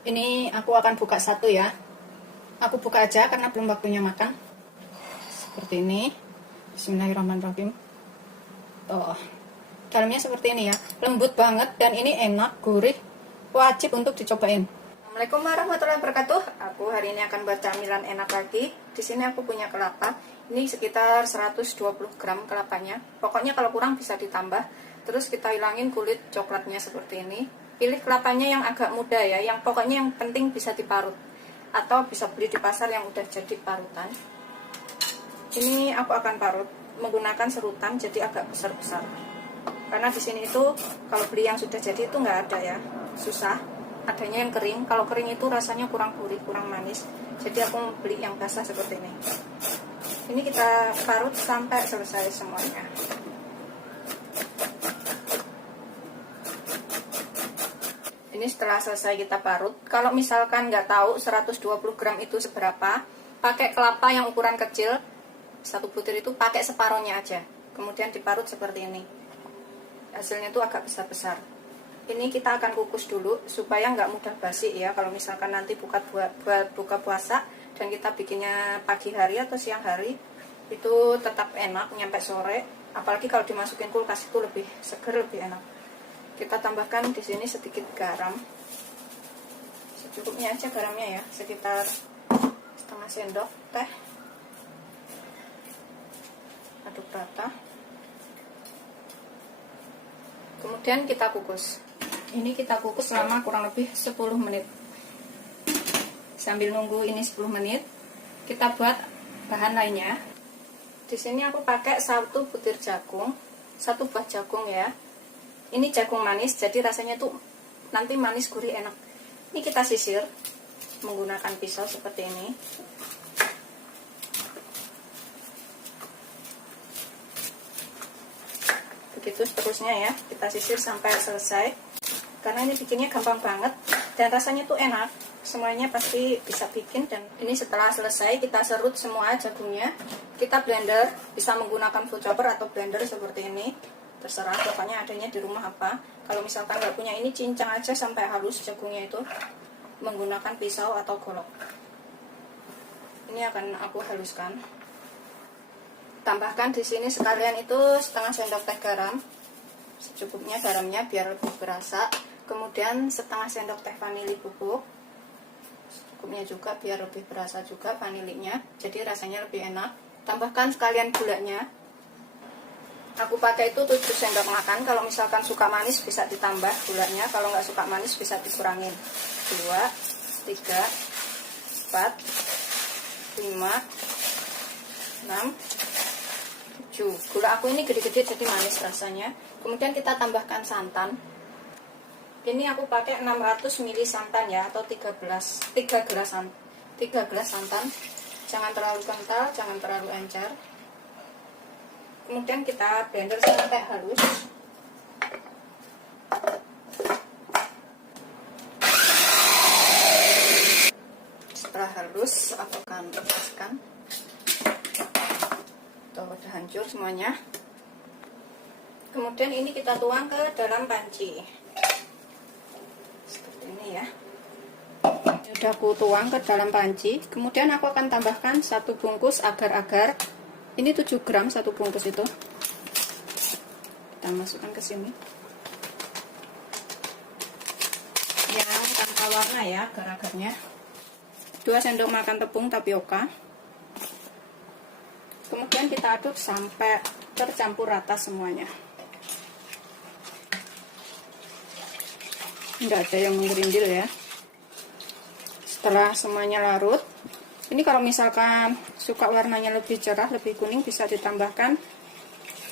Ini aku akan buka satu ya. Aku buka aja karena belum waktunya makan. Seperti ini. Bismillahirrahmanirrahim. Tuh. Dalamnya seperti ini ya. Lembut banget dan ini enak, gurih. Wajib untuk dicobain. Assalamualaikum warahmatullahi wabarakatuh. Aku hari ini akan buat camilan enak lagi. Di sini aku punya kelapa. Ini sekitar 120 gram kelapanya. Pokoknya kalau kurang bisa ditambah. Terus kita hilangin kulit coklatnya seperti ini. Pilih kelapanya yang agak muda ya, yang pokoknya yang penting bisa diparut. Atau bisa beli di pasar yang udah jadi parutan. Ini aku akan parut menggunakan serutan, jadi agak besar-besar. Karena di sini itu kalau beli yang sudah jadi itu nggak ada ya, susah. Adanya yang kering. Kalau kering itu rasanya kurang gurih, kurang manis. Jadi aku beli yang basah seperti ini. Ini kita parut sampai selesai semuanya. Ini setelah selesai kita parut. Kalau misalkan nggak tahu 120 gram itu seberapa, pakai kelapa yang ukuran kecil, satu butir itu pakai separohnya aja. Kemudian diparut seperti ini. Hasilnya itu agak besar-besar. Ini kita akan kukus dulu supaya nggak mudah basi ya. Kalau misalkan nanti buat buka puasa dan kita bikinnya pagi hari atau siang hari, itu tetap enak nyampe sore. Apalagi kalau dimasukin kulkas itu lebih seger, lebih enak. Kita tambahkan di sini sedikit garam, secukupnya aja garamnya ya, sekitar setengah sendok teh. Aduk rata. Kemudian kita kukus. Ini kita kukus selama kurang lebih 10 menit. Sambil nunggu ini 10 menit, kita buat bahan lainnya. Di sini aku pakai 1 butir jagung, 1 buah jagung ya. Ini jagung manis, jadi rasanya tuh nanti manis gurih enak. Ini kita sisir menggunakan pisau seperti ini. Begitu seterusnya ya, kita sisir sampai selesai. Karena ini bikinnya gampang banget dan rasanya tuh enak. Semuanya pasti bisa bikin. Dan ini setelah selesai kita serut semua jagungnya. Kita blender, bisa menggunakan food chopper atau blender seperti ini. Terserah, pokoknya adanya di rumah apa. Kalau misalkan nggak punya ini, cincang aja sampai halus jagungnya itu menggunakan pisau atau golok. Ini akan aku haluskan. Tambahkan di sini sekalian itu setengah sendok teh garam, secukupnya garamnya biar lebih berasa. Kemudian setengah sendok teh vanili bubuk, secukupnya juga biar lebih berasa juga vanilinya, jadi rasanya lebih enak. Tambahkan sekalian gulanya. Aku pakai itu 7 sendok makan. Kalau misalkan suka manis bisa ditambah gulanya. Kalau nggak suka manis bisa dikurangin. 2, 3, 4, 5, 6, 7. Gula aku ini gede-gede jadi manis rasanya. Kemudian kita tambahkan santan. Ini aku pakai 600 ml santan ya, atau 3 gelas santan. Jangan terlalu kental, jangan terlalu encer. Kemudian kita blender sampai halus. Setelah halus, aku akan lepaskan. Tuh, udah hancur semuanya. Kemudian ini kita tuang ke dalam panci. Seperti ini ya. Sudah aku tuang ke dalam panci. Kemudian aku akan tambahkan 1 bungkus agar-agar. Ini 7 gram 1 bungkus itu. Kita masukkan ke sini. Yang tanpa warna ya agar-agarnya. 2 sendok makan tepung tapioka. Kemudian kita aduk sampai tercampur rata semuanya. Enggak ada yang menggerindil ya. Setelah semuanya larut, ini kalau misalkan suka warnanya lebih cerah, lebih kuning, bisa ditambahkan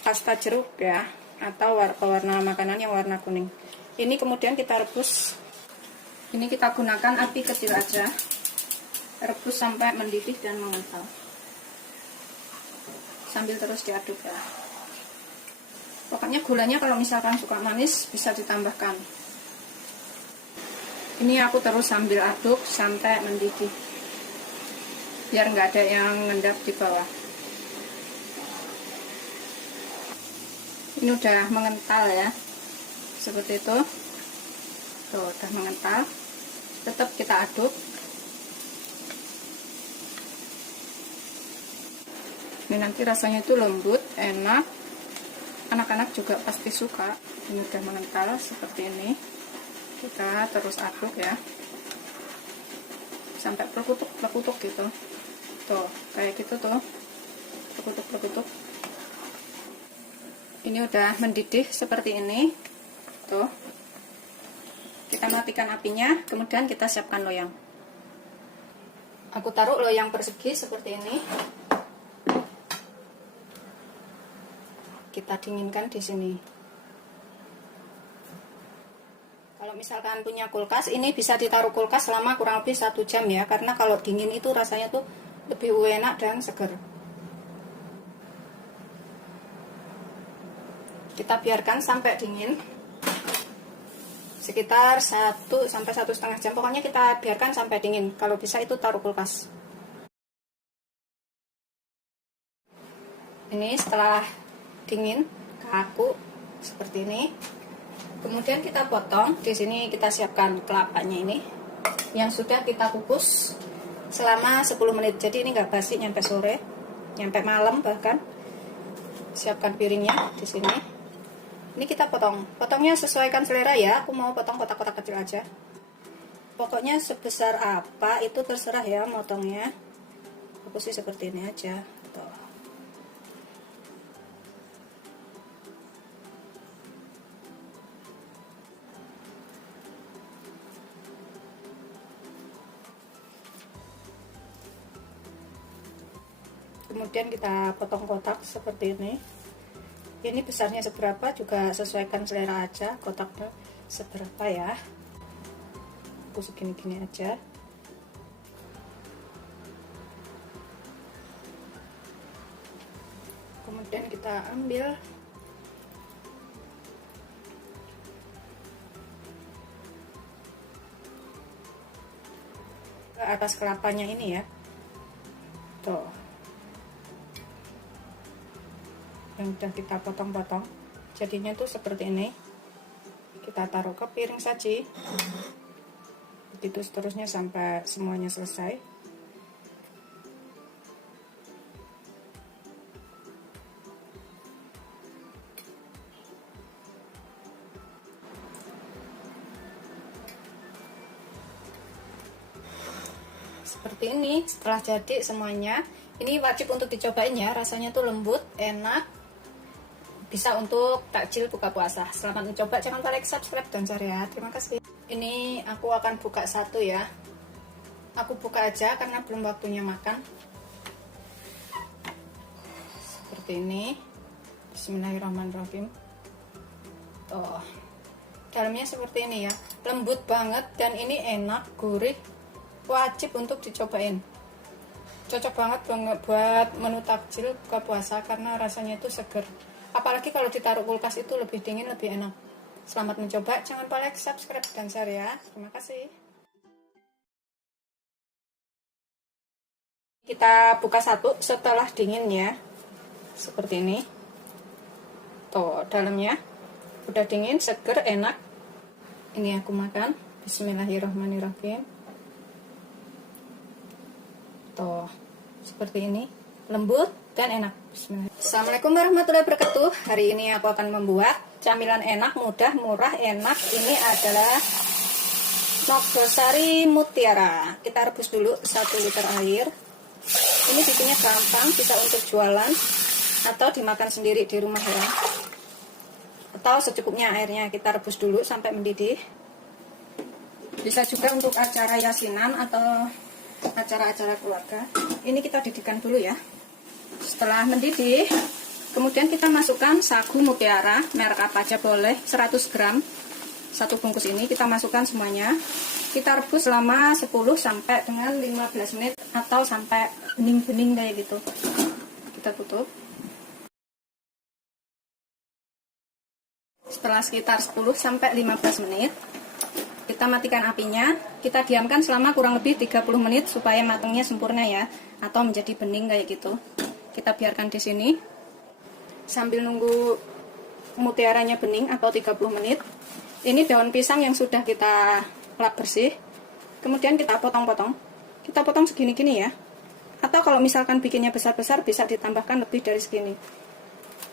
pasta jeruk ya, atau pewarna makanan yang warna kuning. Ini kemudian kita rebus. Ini kita gunakan api kecil aja. Rebus sampai mendidih dan mengental. Sambil terus diaduk ya. Pokoknya gulanya kalau misalkan suka manis bisa ditambahkan. Ini aku terus sambil aduk sampai mendidih. Biar nggak ada yang ngendap di bawah. Ini udah mengental ya, seperti itu. Tuh, udah mengental. tetap kita aduk. Ini nanti rasanya itu lembut, enak, anak-anak juga pasti suka. Ini udah mengental seperti ini, kita terus aduk ya sampai perkutuk gitu. Tuh kayak gitu tuh, perkutuk. Ini udah mendidih seperti ini tuh. Kita matikan apinya, kemudian kita siapkan loyang. Aku taruh loyang persegi seperti ini. Kita dinginkan di sini. Kalau misalkan punya kulkas, ini bisa ditaruh kulkas selama kurang lebih 1 jam ya, karena kalau dingin itu rasanya tuh lebih enak dan seger. Kita biarkan sampai dingin sekitar 1 sampai 1,5 jam. Pokoknya kita biarkan sampai dingin. Kalau bisa itu taruh kulkas. Ini setelah dingin, kaku seperti ini. Kemudian kita potong. Di sini kita siapkan kelapanya ini yang sudah kita kukus selama 10 menit. Jadi ini nggak basi nyampe sore, nyampe malam bahkan. Siapkan piringnya di sini. Ini kita potong. Potongnya sesuaikan selera ya. Aku mau potong kotak-kotak kecil aja. Pokoknya sebesar apa itu terserah ya motongnya. Aku sih seperti ini aja. Tuh. Kemudian kita potong kotak seperti ini. Ini besarnya seberapa juga sesuaikan selera aja, kotaknya seberapa ya. Aku segini-gini aja. Kemudian kita ambil ke atas kelapanya ini ya. Tuh. Yang udah kita potong-potong, jadinya tuh seperti ini. Kita taruh ke piring saji, begitu seterusnya sampai semuanya selesai. Seperti ini. Setelah jadi semuanya, ini wajib untuk dicobain ya, rasanya tuh lembut, enak, bisa untuk takjil buka puasa. Selamat mencoba, jangan lupa like, subscribe, dan share ya. Terima kasih. Ini aku akan buka satu ya. Aku buka aja karena belum waktunya makan. Seperti ini. Bismillahirrahmanirrahim. Tuh. Dalamnya seperti ini ya. Lembut banget dan ini enak, gurih. Wajib untuk dicobain. Cocok banget buat menu takjil buka puasa karena rasanya itu seger. Apalagi kalau ditaruh kulkas itu lebih dingin, lebih enak. Selamat mencoba, jangan lupa like, subscribe, dan share ya. Terima kasih. Kita buka satu setelah dingin ya. Seperti ini. Tuh, dalamnya udah dingin, seger, enak. Ini aku makan. Bismillahirrahmanirrahim. Tuh, seperti ini. Lembut dan enak. Assalamualaikum warahmatullahi wabarakatuh. Hari ini aku akan membuat camilan enak, mudah, murah, enak. Ini adalah Nogosari Mutiara. Kita rebus dulu 1 liter air. Ini bikinnya gampang, bisa untuk jualan atau dimakan sendiri di rumah ya. Atau secukupnya airnya kita rebus dulu sampai mendidih. Bisa juga untuk acara yasinan atau acara-acara keluarga. Ini kita didihkan dulu ya. Setelah mendidih, kemudian kita masukkan sagu mutiara, merek apa aja boleh, 100 gram. 1 bungkus ini kita masukkan semuanya. Kita rebus selama 10 sampai dengan 15 menit atau sampai bening-bening kayak gitu. Kita tutup. Setelah sekitar 10 sampai 15 menit, kita matikan apinya. Kita diamkan selama kurang lebih 30 menit supaya matangnya sempurna ya, atau menjadi bening kayak gitu. Kita biarkan di sini sambil nunggu mutiaranya bening atau 30 menit. Ini daun pisang yang sudah kita lap bersih. Kemudian kita potong-potong. Kita potong segini-gini ya. Atau kalau misalkan bikinnya besar-besar bisa ditambahkan lebih dari segini.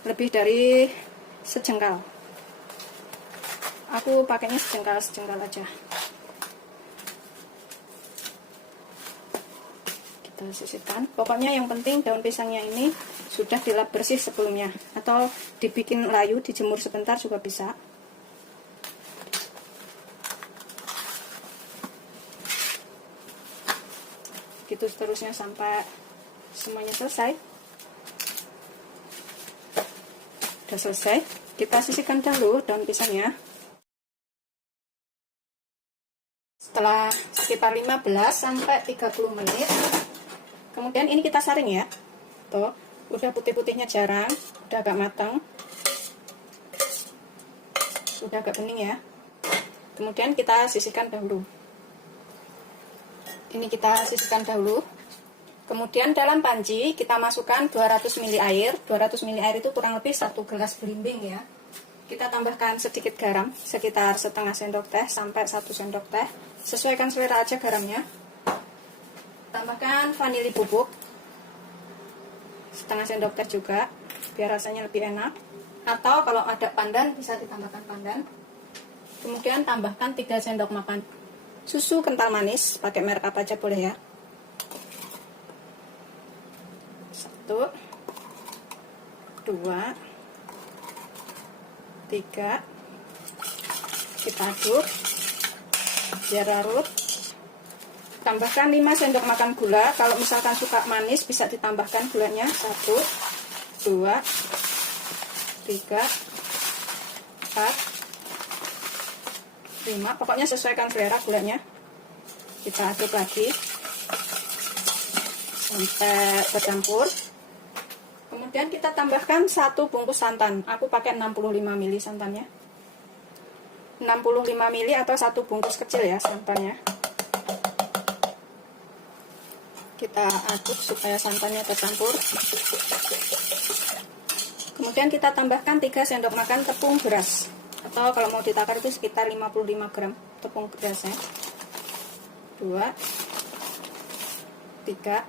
Lebih dari sejengkal. Aku pakainya sejengkal aja. Kita sisihkan. Pokoknya yang penting daun pisangnya ini sudah dilap bersih sebelumnya, atau dibikin layu, dijemur sebentar juga bisa. Gitu seterusnya sampai semuanya selesai. Udah selesai, kita sisihkan dulu daun pisangnya. Setelah sekitar 15 sampai 30 menit, kemudian ini kita saring ya. Tuh, udah putih-putihnya jarang, udah agak matang, udah agak bening ya. Kemudian kita sisihkan dahulu. Ini kita sisihkan dahulu. Kemudian dalam panci kita masukkan 200 ml air. 200 ml air itu kurang lebih 1 gelas belimbing ya. Kita tambahkan sedikit garam, sekitar setengah sendok teh sampai 1 sendok teh. Sesuaikan selera aja garamnya. Tambahkan vanili bubuk, setengah sendok teh juga, biar rasanya lebih enak. Atau kalau ada pandan bisa ditambahkan pandan. Kemudian tambahkan 3 sendok makan susu kental manis, pakai merek apa aja boleh ya. 1, 2, 3. Kita aduk biar larut. Tambahkan 5 sendok makan gula. Kalau misalkan suka manis bisa ditambahkan gulanya. 1, 2, 3, 4, 5. Pokoknya sesuaikan selera gulanya. Kita aduk lagi sampai bercampur. Kemudian kita tambahkan 1 bungkus santan. Aku pakai 65 ml santannya. 65 ml atau 1 bungkus kecil ya santannya. Kita aduk supaya santannya tercampur. Kemudian kita tambahkan 3 sendok makan tepung beras, atau kalau mau ditakar itu sekitar 55 gram tepung berasnya. 2, 3.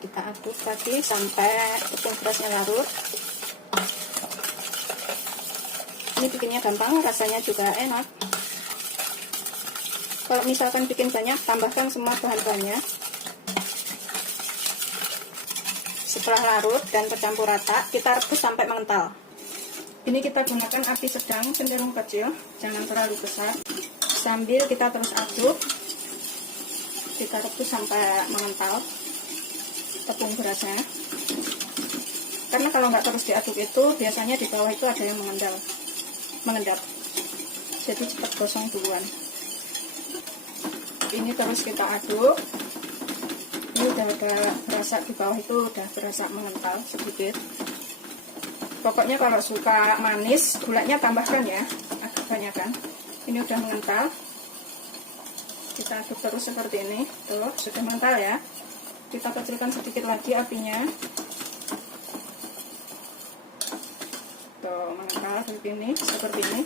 Kita aduk lagi sampai tepung berasnya larut. Ini bikinnya gampang, rasanya juga enak. Kalau misalkan bikin banyak, tambahkan semua bahan-bahannya. Setelah larut dan tercampur rata, kita rebus sampai mengental. Ini kita gunakan api sedang, cenderung kecil, jangan terlalu besar. Sambil kita terus aduk, kita rebus sampai mengental tepung berasnya. Karena kalau nggak terus diaduk itu, biasanya di bawah itu ada yang mengendap. Jadi cepat gosong duluan. Ini terus kita aduk. Ini udah berasa di bawah itu udah berasa mengental sedikit. Pokoknya kalau suka manis, gulanya tambahkan ya, agak banyak kan. Ini udah mengental. Kita aduk terus seperti ini. Tuh, sudah mengental ya. Kita kecilkan sedikit lagi apinya. Tuh, mengental seperti ini.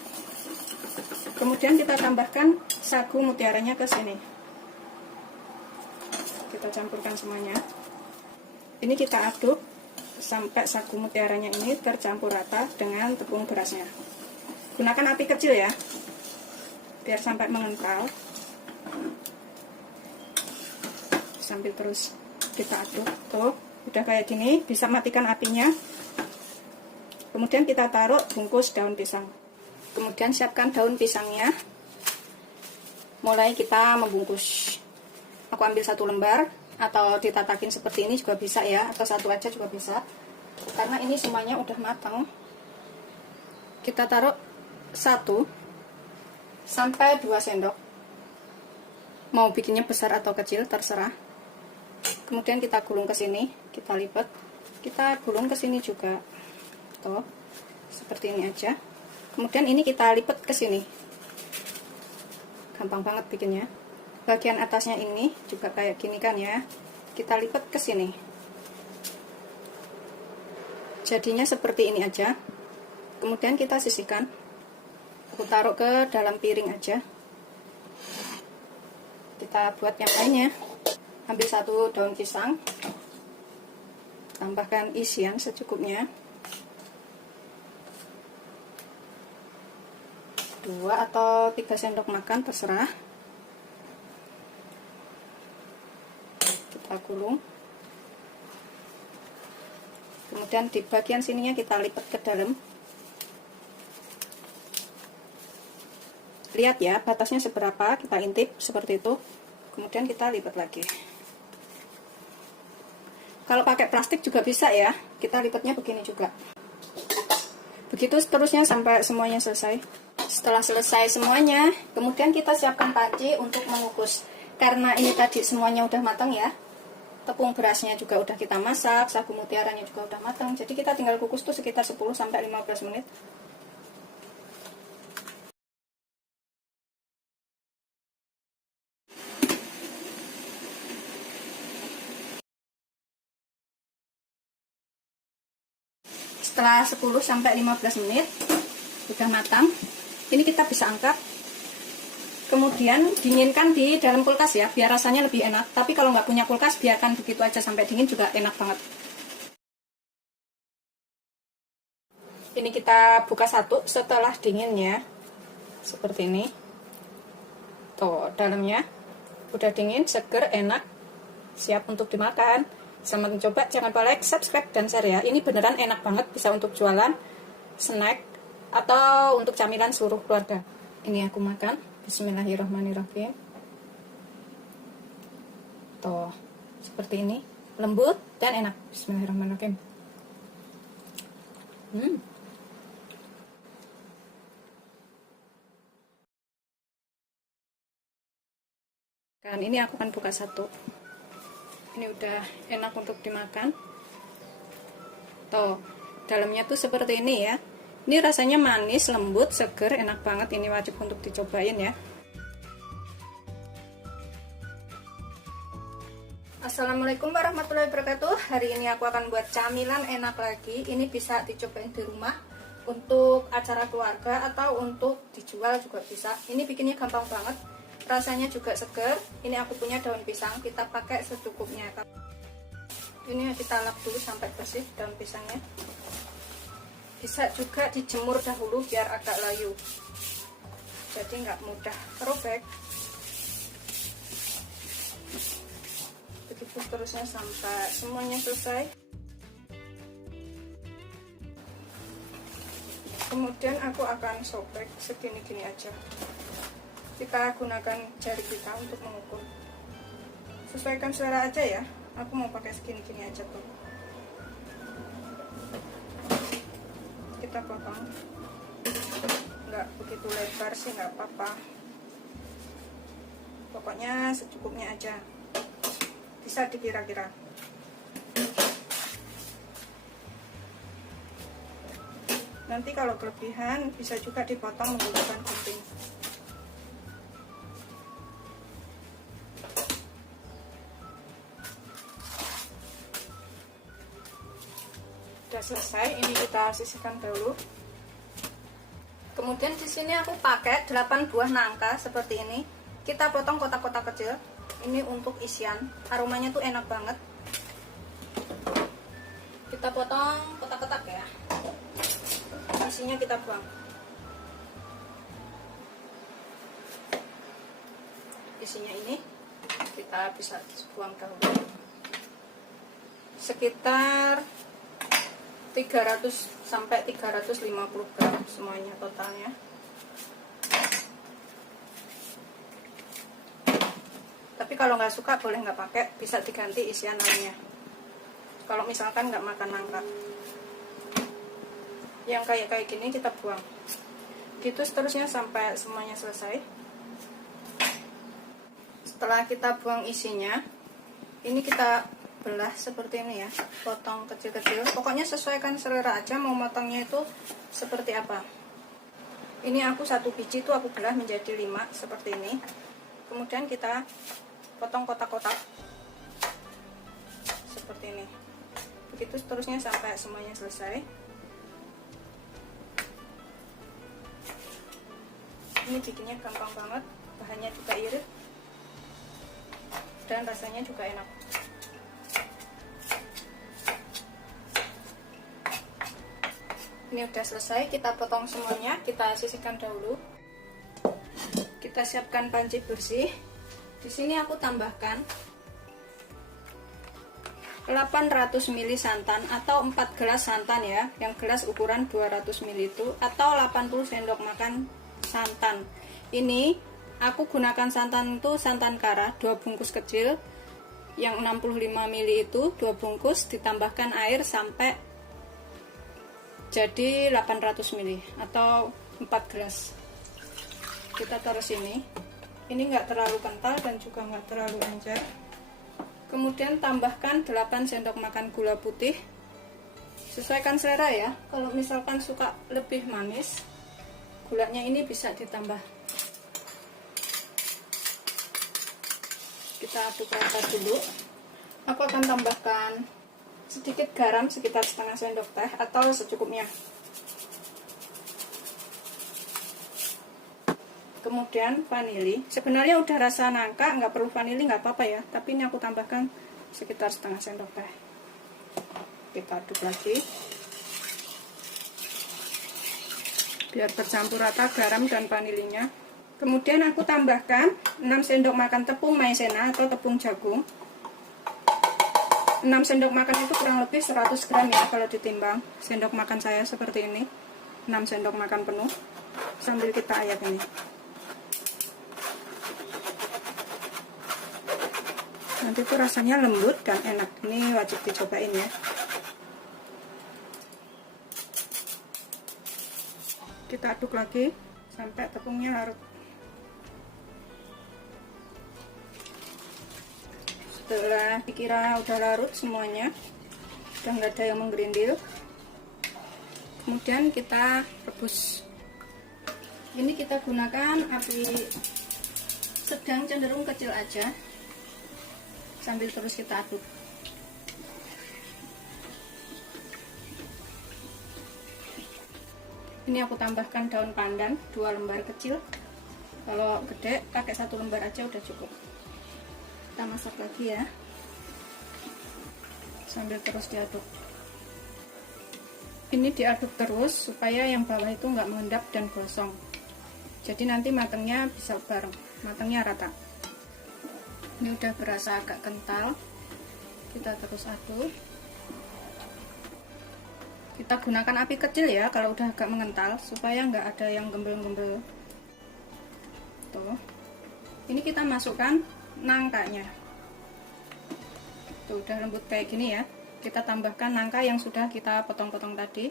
Kemudian kita tambahkan sagu mutiaranya ke sini. Kita campurkan semuanya. Ini kita aduk sampai sagu mutiaranya ini tercampur rata dengan tepung berasnya. Gunakan api kecil ya, biar sampai mengental. Sambil terus kita aduk. Tuh, udah kayak gini, bisa matikan apinya. Kemudian kita taruh bungkus daun pisang. Kemudian siapkan daun pisangnya. Mulai kita membungkus. Aku ambil 1 lembar, atau ditatakin seperti ini juga bisa ya, atau 1 aja juga bisa. Karena ini semuanya udah matang. Kita taruh 1 sampai 2 sendok. Mau bikinnya besar atau kecil terserah. Kemudian kita gulung ke sini, kita lipat. Kita gulung ke sini juga. Tuh, seperti ini aja. Kemudian ini kita lipat ke sini. Gampang banget bikinnya. Bagian atasnya ini juga kayak gini kan ya. Kita lipat ke sini. Jadinya seperti ini aja. Kemudian kita sisihkan. Aku taruh ke dalam piring aja. Kita buat yang lainnya. Ambil 1 daun pisang, tambahkan isian secukupnya, 2 atau 3 sendok makan terserah. Kita gulung, kemudian di bagian sininya kita lipat ke dalam. Lihat ya batasnya seberapa, kita intip seperti itu, kemudian kita lipat lagi. Kalau pakai plastik juga bisa ya, kita lipatnya begini juga. Begitu seterusnya sampai semuanya selesai. Setelah selesai semuanya, kemudian kita siapkan panci untuk mengukus. Karena ini tadi semuanya udah matang ya, tepung berasnya juga udah kita masak, sagu mutiaranya juga udah matang, jadi kita tinggal kukus tuh sekitar 10-15 menit. Setelah 10-15 menit udah matang, ini kita bisa angkat, kemudian dinginkan di dalam kulkas ya, biar rasanya lebih enak. Tapi kalau nggak punya kulkas, biarkan begitu aja sampai dingin juga enak banget. Ini kita buka satu setelah dingin ya, seperti ini. Tuh, dalamnya udah dingin, seger, enak, siap untuk dimakan. Selamat mencoba, jangan lupa like, subscribe, dan share ya. Ini beneran enak banget, bisa untuk jualan, snack, atau untuk camilan seluruh keluarga. Ini aku makan, bismillahirrahmanirrahim. Tuh, seperti ini, lembut dan enak. Bismillahirrahmanirrahim. Dan ini aku akan buka satu. Ini udah enak untuk dimakan. Tuh, dalamnya tuh seperti ini ya. Ini rasanya manis, lembut, seger, enak banget. Ini wajib untuk dicobain ya. Assalamualaikum warahmatullahi wabarakatuh. Hari ini aku akan buat camilan enak lagi. Ini bisa dicobain di rumah untuk acara keluarga atau untuk dijual juga bisa. Ini bikinnya gampang banget. Rasanya juga seger. Ini aku punya daun pisang, kita pakai secukupnya. Ini kita lap dulu sampai bersih daun pisangnya. Bisa juga dijemur dahulu biar agak layu, jadi nggak mudah robek. Begitu terusnya sampai semuanya selesai. Kemudian aku akan sobek segini-gini aja. Kita gunakan jari kita untuk mengukur. Sesuaikan selera aja ya. Aku mau pakai segini-gini aja tuh. Kita potong. Nggak begitu lebar sih, nggak apa-apa. Pokoknya secukupnya aja. Bisa dikira-kira. Nanti kalau kelebihan bisa juga dipotong menggunakan gunting. Udah selesai, ini kita sisihkan dulu. Kemudian di sini aku pakai 8 buah nangka seperti ini. Kita potong kotak-kotak kecil. Ini untuk isian, aromanya tuh enak banget. Kita potong kotak-kotak ya. Isinya kita buang. Isinya ini kita bisa buang dahulu. Sekitar 300 sampai 350 gram semuanya totalnya. Tapi kalau nggak suka boleh nggak pakai, bisa diganti isian lainnya. Kalau misalkan nggak makan nangka, yang kayak gini kita buang. Gitu seterusnya sampai semuanya selesai. Setelah kita buang isinya, ini kita belah seperti ini ya, potong kecil-kecil. Pokoknya sesuaikan selera aja mau motongnya itu seperti apa. Ini aku 1 biji itu aku belah menjadi 5 seperti ini. Kemudian kita potong kotak-kotak seperti ini. Begitu seterusnya sampai semuanya selesai. Ini bikinnya gampang banget, bahannya juga irit. dan rasanya juga enak. Ini udah selesai, kita potong semuanya, kita sisihkan dahulu. Kita siapkan panci bersih. Di sini aku tambahkan 800 ml santan atau 4 gelas santan ya, yang gelas ukuran 200 ml itu, atau 80 sendok makan santan. Ini aku gunakan santan itu santan kara 2 bungkus kecil, yang 65 ml itu 2 bungkus, ditambahkan air sampai jadi 800 ml atau 4 gelas. Kita taruh sini. Ini enggak terlalu kental dan juga enggak terlalu encer. Kemudian tambahkan 8 sendok makan gula putih. Sesuaikan selera ya. Kalau misalkan suka lebih manis, gulanya ini bisa ditambah. Kita aduk rata dulu. Aku akan tambahkan sedikit garam sekitar setengah sendok teh atau secukupnya. Kemudian vanili. Sebenarnya udah rasa nangka, nggak perlu vanili, nggak apa-apa ya. Tapi ini aku tambahkan sekitar setengah sendok teh. Kita aduk lagi. Biar bercampur rata garam dan vanilinya. Kemudian aku tambahkan 6 sendok makan tepung maizena atau tepung jagung. 6 sendok makan itu kurang lebih 100 gram ya kalau ditimbang. Sendok makan saya seperti ini. 6 sendok makan penuh. Sambil kita ayak ini. Nanti tuh rasanya lembut dan enak. Ini wajib dicobain ya. Kita aduk lagi sampai tepungnya larut. Setelah dikira udah larut semuanya, udah nggak ada yang menggerindil, kemudian kita rebus. Ini kita gunakan api sedang cenderung kecil aja, sambil terus kita aduk. Ini aku tambahkan daun pandan 2 lembar kecil. Kalau gede pakai 1 lembar aja udah cukup. Kita masak lagi ya, sambil terus diaduk. Ini diaduk terus supaya yang bawah itu nggak mengendap dan gosong. Jadi nanti matangnya bisa bareng, matangnya rata. Ini udah berasa agak kental. Kita terus aduk. Kita gunakan api kecil ya kalau udah agak mengental, supaya nggak ada yang gembel-gembel. Tuh. Ini kita masukkan nangkanya. Tuh udah lembut kayak gini ya. Kita tambahkan nangka yang sudah kita potong-potong tadi.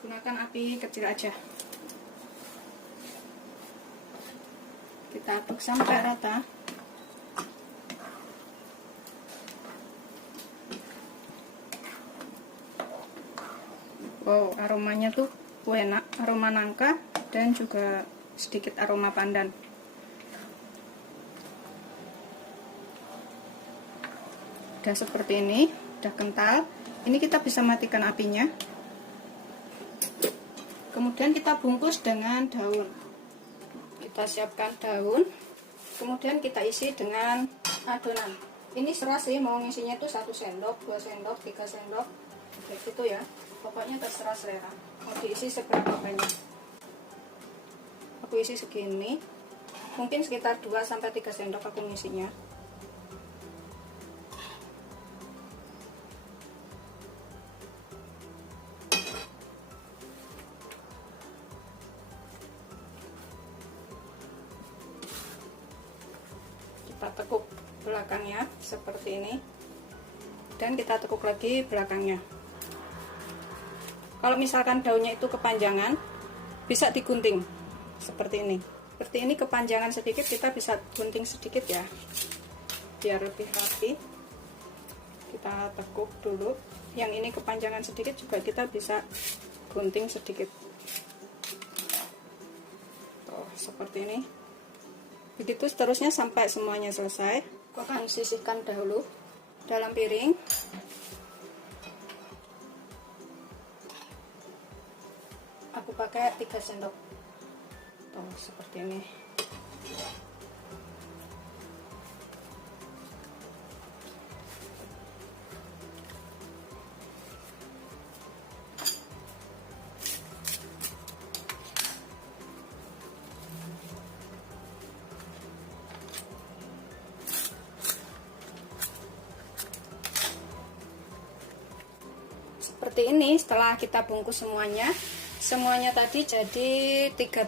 Gunakan api kecil aja. Kita aduk sampai rata. Wow, aromanya tuh enak, aroma nangka dan juga sedikit aroma pandan. Udah seperti ini, udah kental. Ini kita bisa matikan apinya. Kemudian kita bungkus dengan daun. Kita siapkan daun. Kemudian kita isi dengan adonan. Ini serah sih, mau ngisinya tuh 1 sendok, 2 sendok, 3 sendok, kayak gitu ya. Pokoknya terserah selera. Mau diisi seberapa banyak. Aku isi segini. Mungkin sekitar 2-3 sendok aku ngisinya. Kita tekuk belakangnya seperti ini, dan kita tekuk lagi belakangnya. Kalau misalkan daunnya itu kepanjangan, bisa digunting seperti ini. Seperti ini kepanjangan sedikit, kita bisa gunting sedikit ya, biar lebih rapi. Kita tekuk dulu. Yang ini kepanjangan sedikit juga kita bisa gunting sedikit. Tuh, seperti ini. Begitu seterusnya sampai semuanya selesai. Aku akan sisihkan dahulu dalam piring. Aku pakai 3 sendok. Tuh, seperti ini. seperti ini. Setelah kita bungkus semuanya tadi jadi 13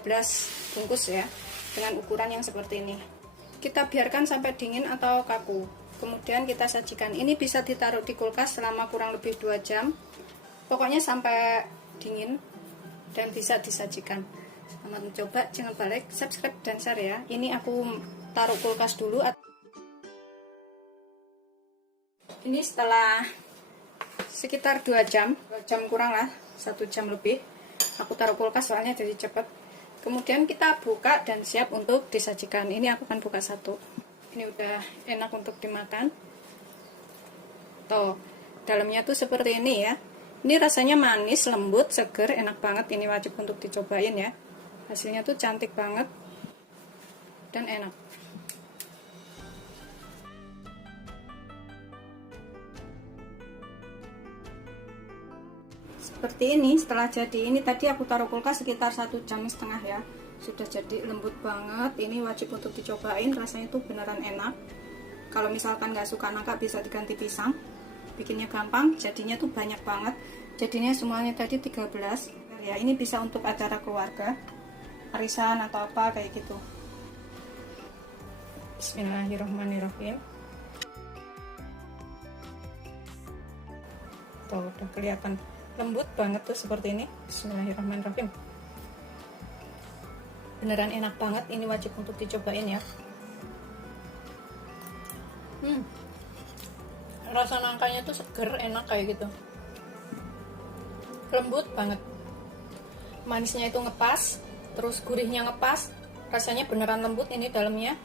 bungkus ya, dengan ukuran yang seperti ini. Kita biarkan sampai dingin atau kaku, kemudian kita sajikan. Ini bisa ditaruh di kulkas selama kurang lebih 2 jam, pokoknya sampai dingin, dan bisa disajikan. Selamat mencoba, jangan lupa like, subscribe, dan share ya. Ini aku taruh kulkas dulu. Ini setelah sekitar 2 jam kurang lah, 1 jam lebih, aku taruh kulkas soalnya jadi cepet. Kemudian kita buka dan siap untuk disajikan. Ini aku akan buka satu. Ini udah enak untuk dimakan. Tuh, dalamnya tuh seperti ini ya. Ini rasanya manis, lembut, seger, enak banget. Ini wajib untuk dicobain ya. Hasilnya tuh cantik banget dan enak. Seperti ini setelah jadi. Ini tadi aku taruh kulkas sekitar 1,5 jam ya. Sudah jadi lembut banget. Ini wajib untuk dicobain, rasanya tuh beneran enak. Kalau misalkan nggak suka nangka bisa diganti pisang. Bikinnya gampang, jadinya tuh banyak banget. Jadinya semuanya tadi 13 ya. Ini bisa untuk acara keluarga, arisan atau apa kayak gitu. Bismillahirrahmanirrahim. Tuh udah kelihatan lembut banget tuh seperti ini. Bismillahirrahmanirrahim. Beneran enak banget, ini wajib untuk dicobain ya. Rasa nangkanya tuh seger, enak kayak gitu. Lembut banget. Manisnya itu ngepas, terus gurihnya ngepas. Rasanya beneran lembut ini dalamnya.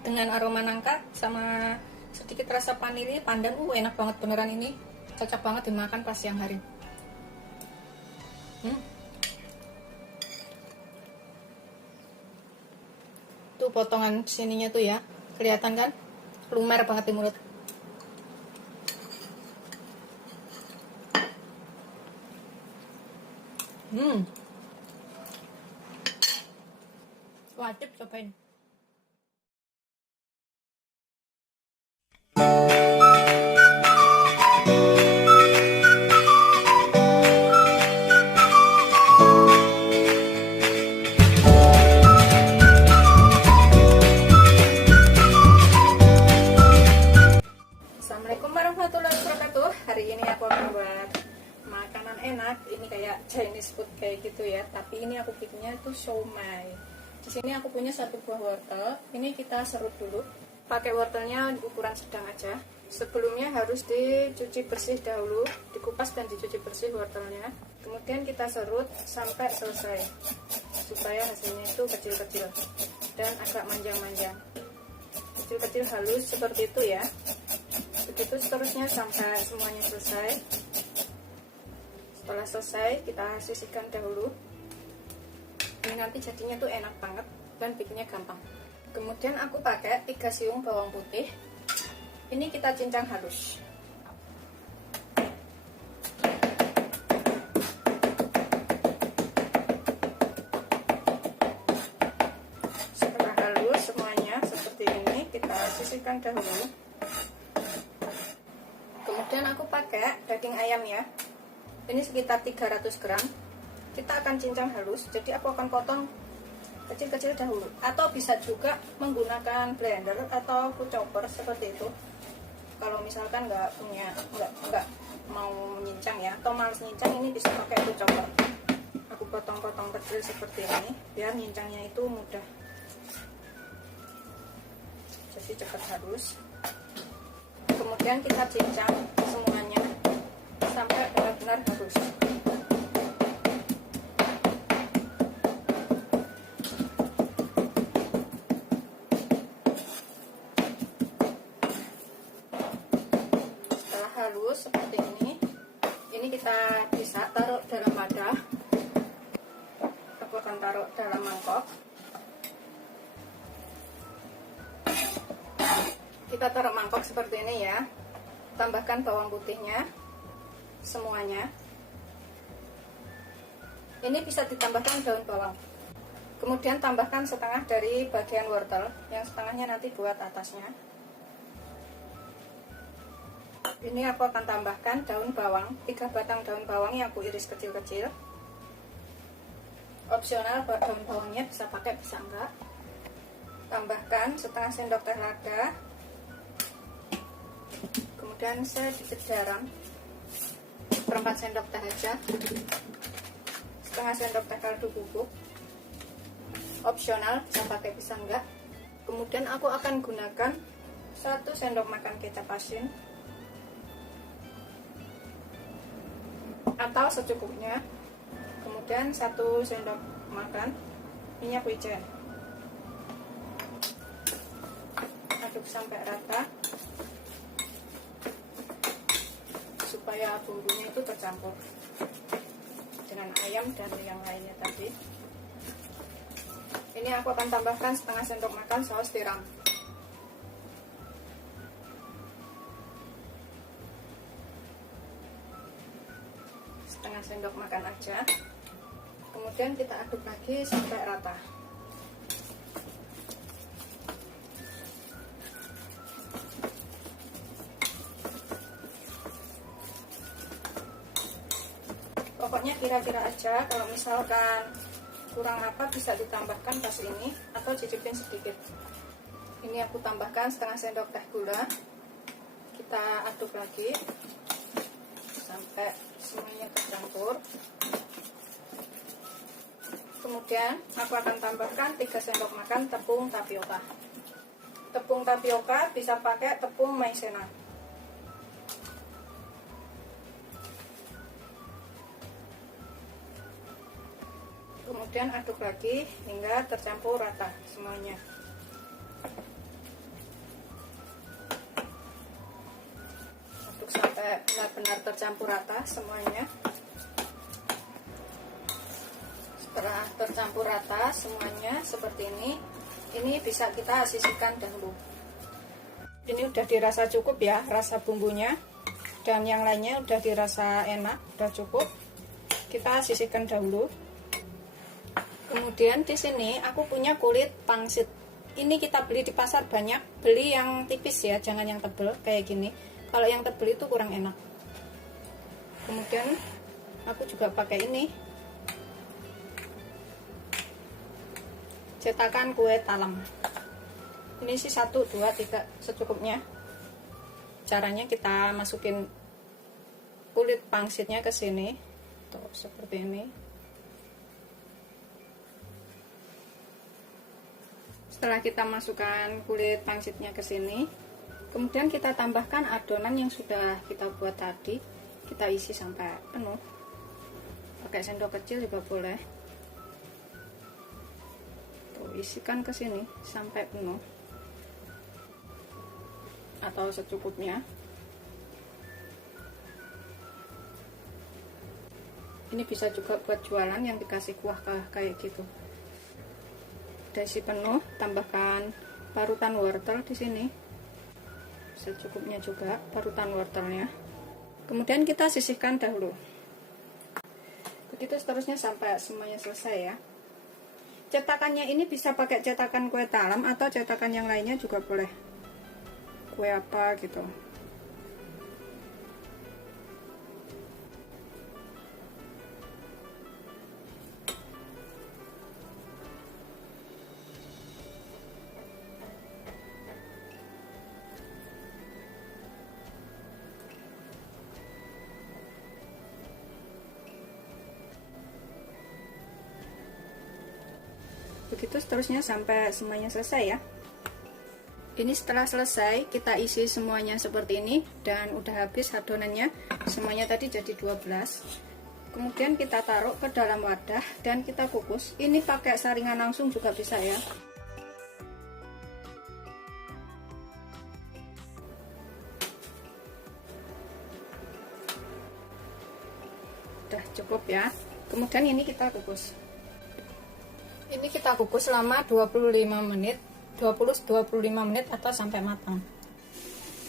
Dengan aroma nangka sama sedikit rasa vanili, pandan, enak banget beneran ini. Cocok banget dimakan pas siang hari. Tuh potongan sininya tuh ya, kelihatan kan? Lumer banget di mulut. Wajib cobain. Assalamualaikum warahmatullahi wabarakatuh. Hari ini aku akan buat makanan enak. Ini kayak Chinese food kayak gitu ya. Tapi ini aku bikinnya tuh siomay. Di sini aku punya 1 buah wortel. Ini kita serut dulu. Pakai wortelnya ukuran sedang aja. Sebelumnya harus dicuci bersih dahulu, dikupas dan dicuci bersih wortelnya. Kemudian kita serut sampai selesai, supaya hasilnya itu kecil-kecil dan agak manjang-manjang. Kecil-kecil halus seperti itu ya. Begitu seterusnya sampai semuanya selesai. Setelah selesai kita sisihkan dahulu. Ini nanti jadinya tuh enak banget dan bikinnya gampang. Kemudian aku pakai 3 siung bawang putih. Ini kita cincang halus. Setelah halus semuanya seperti ini, kita sisihkan dahulu. Kemudian aku pakai daging ayam ya. Ini sekitar 300 gram. Kita akan cincang halus, jadi aku akan potong kecil-kecil dahulu. Atau bisa juga menggunakan blender atau food chopper seperti itu. Kalau misalkan nggak mau menyincang ya, atau males nyincang, ini bisa pakai food chopper. Aku potong-potong kecil seperti ini, biar nyincangnya itu mudah. Jadi cepat halus. Kemudian kita cincang semuanya sampai benar-benar halus. Setelah halus seperti ini kita bisa taruh dalam wadah. Aku akan taruh dalam mangkok. Kita taruh mangkok seperti ini ya. Tambahkan bawang putihnya semuanya. Ini bisa ditambahkan daun bawang. Kemudian tambahkan setengah dari bagian wortel, yang setengahnya nanti buat atasnya. Ini aku akan tambahkan daun bawang, 3 batang daun bawang yang aku iris kecil-kecil. Opsional, daun bawangnya bisa pakai bisa enggak. Tambahkan setengah sendok teh lada, kemudian sedikit garam, 1/4 sendok teh aja, setengah sendok teh kaldu bubuk. Opsional, bisa pakai bisa enggak. Kemudian aku akan gunakan 1 sendok makan kecap asin atau secukupnya. Kemudian 1 sendok makan minyak wijen. Aduk sampai rata supaya bumbunya itu tercampur dengan ayam dan yang lainnya tadi. Ini aku akan tambahkan setengah sendok makan saus tiram. Setengah sendok makan aja. Kemudian kita aduk lagi sampai rata. Pokoknya kira-kira aja, kalau misalkan kurang apa bisa ditambahkan pas ini atau cicipin sedikit. Ini aku tambahkan setengah sendok teh gula. Kita aduk lagi sampai semuanya tercampur. Kemudian aku akan tambahkan 3 sendok makan tepung tapioka. Tepung tapioka bisa pakai tepung maizena. Kemudian aduk lagi hingga tercampur rata semuanya. Aduk sampai benar-benar tercampur rata semuanya. Setelah tercampur rata semuanya seperti ini bisa kita sisihkan dahulu. Ini udah dirasa cukup ya rasa bumbunya, dan yang lainnya udah dirasa enak, udah cukup. Kita sisihkan dahulu. Kemudian di sini aku punya kulit pangsit. Ini kita beli di pasar banyak, beli yang tipis ya, jangan yang tebel kayak gini. Kalau yang tebel itu kurang enak. Kemudian aku juga pakai ini, cetakan kue talam. Ini sih 1, 2, 3 secukupnya. Caranya kita masukin kulit pangsitnya ke sini, tuh seperti ini. Setelah kita masukkan kulit pangsitnya ke sini, kemudian kita tambahkan adonan yang sudah kita buat tadi. Kita isi sampai penuh. Pakai sendok kecil juga boleh. Tuh, isikan ke sini sampai penuh atau secukupnya. Ini bisa juga buat jualan yang dikasih kuah kayak gitu. Udah isi penuh, tambahkan parutan wortel di sini. Secukupnya juga parutan wortelnya. Kemudian kita sisihkan dahulu. Begitu seterusnya sampai semuanya selesai ya. Cetakannya ini bisa pakai cetakan kue talam atau cetakan yang lainnya juga boleh. Kue apa gitu. Begitu seterusnya sampai semuanya selesai ya. Ini setelah selesai kita isi semuanya seperti ini, dan udah habis adonannya. Semuanya tadi jadi 12. Kemudian kita taruh ke dalam wadah dan kita kukus. Ini pakai saringan langsung juga bisa ya. Udah cukup ya. Kemudian ini kita kukus. Ini kita kukus selama 25 menit, 20-25 menit atau sampai matang.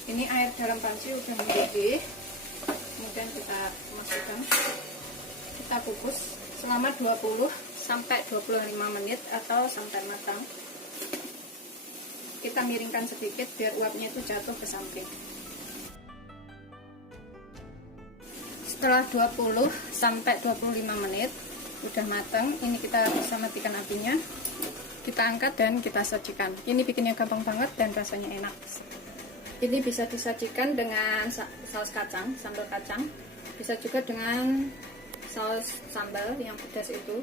Ini air dalam panci udah mendidih. Kemudian kita masukkan. Kita kukus selama 20 sampai 25 menit atau sampai matang. Kita miringkan sedikit biar uapnya itu jatuh ke samping. Setelah 20 sampai 25 menit udah matang, ini kita bisa matikan apinya, kita angkat dan kita sajikan. Ini bikinnya gampang banget dan rasanya enak. Ini bisa disajikan dengan saus kacang, sambal kacang, bisa juga dengan saus sambal yang pedas itu,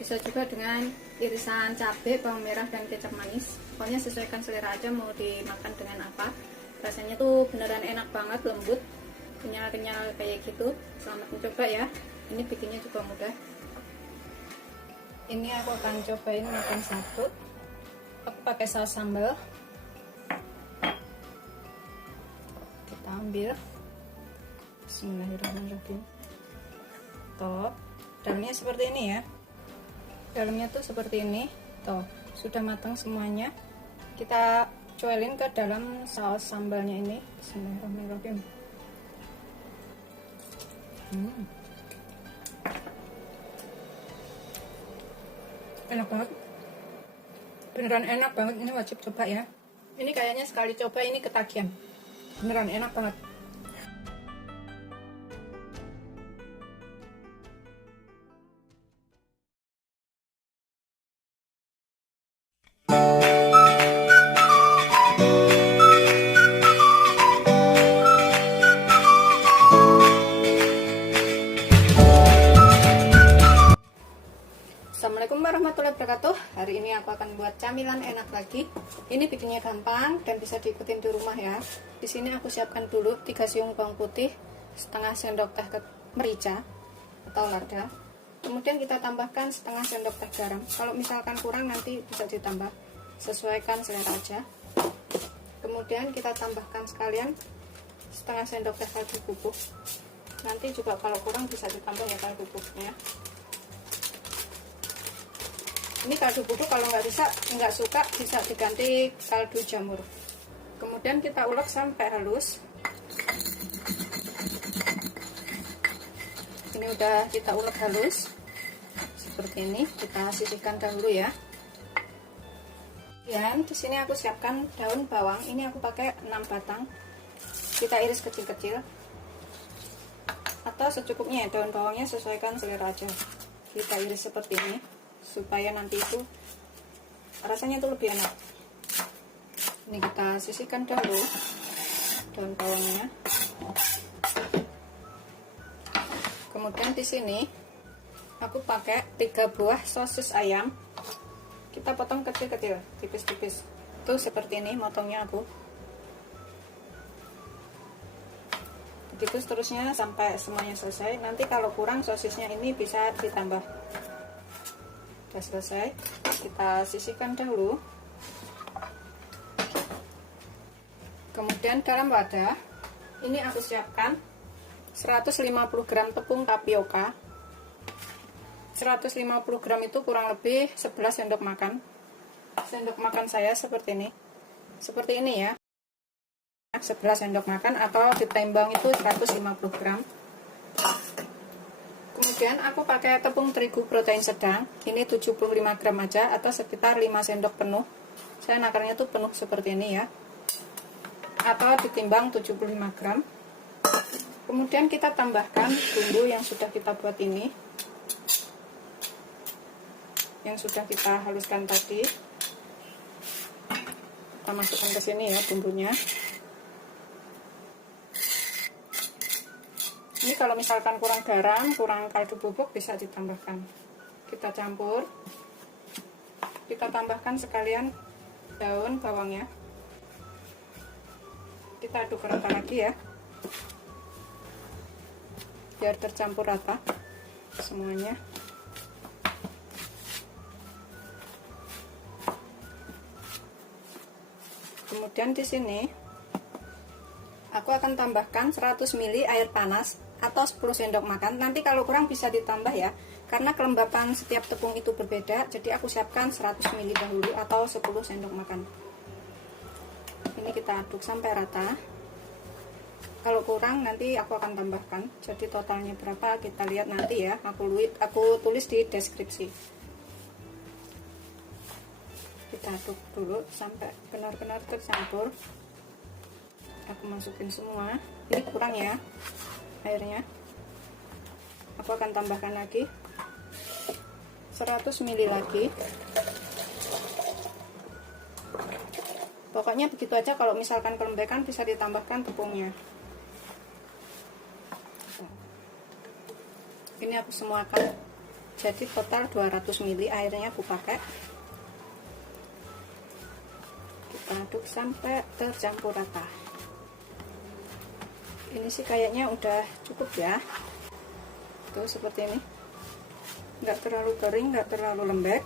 bisa juga dengan irisan cabai, bawang merah, dan kecap manis. Pokoknya sesuaikan selera aja mau dimakan dengan apa. Rasanya tuh beneran enak banget, lembut, kenyal-kenyal kayak gitu. Selamat mencoba ya, ini bikinnya juga mudah. Ini aku akan cobain makan satu. Aku pakai saus sambal, kita ambil. Bismillahirrahmanirrahim. Tuh, dalamnya seperti ini ya, dalamnya tuh seperti ini. Tuh, sudah matang semuanya. Kita cuelin ke dalam saus sambalnya ini. Bismillahirrahmanirrahim. Enak banget, beneran enak banget. Ini wajib coba ya. Ini kayaknya sekali coba ini ketagihan, beneran enak banget. Assalamualaikum warahmatullahi wabarakatuh. Hari ini aku akan buat camilan enak lagi. Ini bikinnya gampang dan bisa diikutin di rumah ya. Di sini aku siapkan dulu 3 siung bawang putih, setengah sendok teh merica atau lada. Kemudian kita tambahkan setengah sendok teh garam. Kalau misalkan kurang nanti bisa ditambah, sesuaikan selera aja. Kemudian kita tambahkan sekalian setengah sendok teh kaldu bubuk. Nanti juga kalau kurang bisa ditambah ya kaldu bubuknya. Ini kaldu bubuk kalau nggak suka bisa diganti kaldu jamur. Kemudian kita ulek sampai halus. Ini udah kita ulek halus seperti ini. Kita sisihkan dahulu ya. Dan di sini aku siapkan daun bawang. Ini aku pakai 6 batang. Kita iris kecil-kecil atau secukupnya ya, daun bawangnya sesuaikan selera aja. Kita iris seperti ini supaya nanti itu rasanya tuh lebih enak. Ini kita sisihkan dahulu daun bawangnya. Kemudian di sini aku pakai 3 buah sosis ayam. Kita potong kecil-kecil, tipis-tipis. Tuh seperti ini motongnya aku. Begitu seterusnya sampai semuanya selesai. Nanti kalau kurang sosisnya ini bisa ditambah. Sudah selesai, kita sisihkan dahulu. Kemudian dalam wadah ini aku siapkan 150 gram tepung tapioka. 150 gram itu kurang lebih 11 sendok makan. Sendok makan saya seperti ini. Seperti ini ya. 11 sendok makan atau ditimbang itu 150 gram. Kemudian aku pakai tepung terigu protein sedang. Ini 75 gram aja atau sekitar 5 sendok penuh. Saya nakarnya tuh penuh seperti ini ya. Atau ditimbang 75 gram. Kemudian kita tambahkan bumbu yang sudah kita buat ini. Yang sudah kita haluskan tadi. Kita masukkan ke sini ya bumbunya. Ini kalau misalkan kurang garam, kurang kaldu bubuk bisa ditambahkan. Kita campur. Kita tambahkan sekalian daun bawangnya. Kita aduk rata lagi ya. Biar tercampur rata semuanya. Kemudian di sini aku akan tambahkan 100 ml air panas atau 10 sendok makan. Nanti kalau kurang bisa ditambah ya, karena kelembapan setiap tepung itu berbeda. Jadi aku siapkan 100 ml dahulu atau 10 sendok makan. Ini kita aduk sampai rata. Kalau kurang nanti aku akan tambahkan. Jadi totalnya berapa kita lihat nanti ya. Aku tulis di deskripsi. Kita aduk dulu sampai benar-benar tercampur. Aku masukin semua. Ini kurang ya airnya. aku akan tambahkan lagi 100 ml lagi. Pokoknya begitu aja, kalau misalkan kelembekan bisa ditambahkan tepungnya. Ini aku semuakan, jadi total 200 ml airnya aku pakai. Kita aduk sampai tercampur rata. Ini sih kayaknya udah cukup ya. Tuh seperti ini, nggak terlalu kering, nggak terlalu lembek.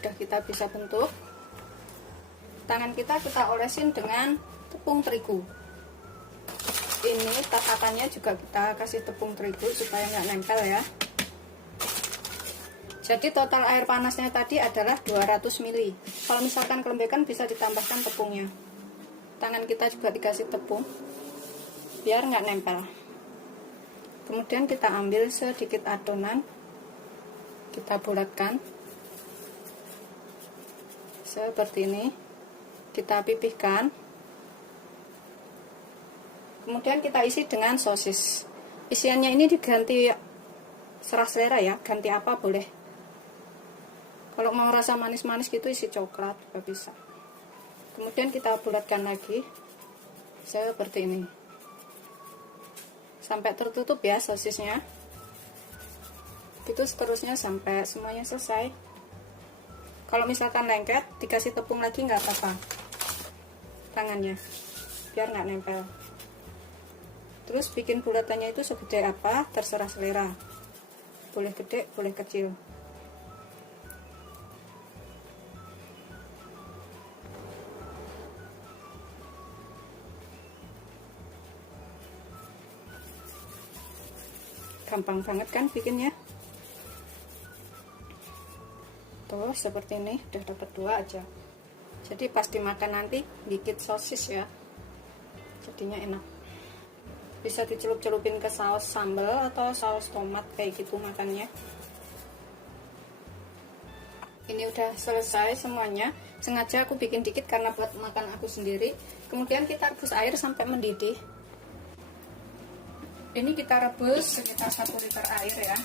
Udah kita bisa bentuk. Tangan kita olesin dengan tepung terigu. Ini tatakannya juga kita kasih tepung terigu supaya nggak nempel ya. Jadi total air panasnya tadi adalah 200 ml. Kalau misalkan kelembekan bisa ditambahkan tepungnya. Tangan kita juga dikasih tepung biar nggak nempel. Kemudian kita ambil sedikit adonan, kita bulatkan seperti ini, kita pipihkan. Kemudian kita isi dengan sosis. Isiannya ini diganti serah selera ya, ganti apa boleh. Kalau mau rasa manis-manis gitu isi coklat juga bisa. Kemudian kita bulatkan lagi seperti ini sampai tertutup ya sosisnya. Itu seterusnya sampai semuanya selesai. Kalau misalkan lengket dikasih tepung lagi nggak apa-apa tangannya, biar nggak nempel. Terus bikin bulatannya itu segede apa terserah selera, boleh gede boleh kecil. Gampang banget kan bikinnya. Tuh seperti ini, udah dapat 2 aja. Jadi pas dimakan nanti dikit sosis ya, jadinya enak. Bisa dicelup-celupin ke saus sambal atau saus tomat kayak gitu makannya. Ini udah selesai semuanya. Sengaja aku bikin dikit karena buat makan aku sendiri. Kemudian kita rebus air sampai mendidih. Ini kita rebus sekitar 1 liter air ya.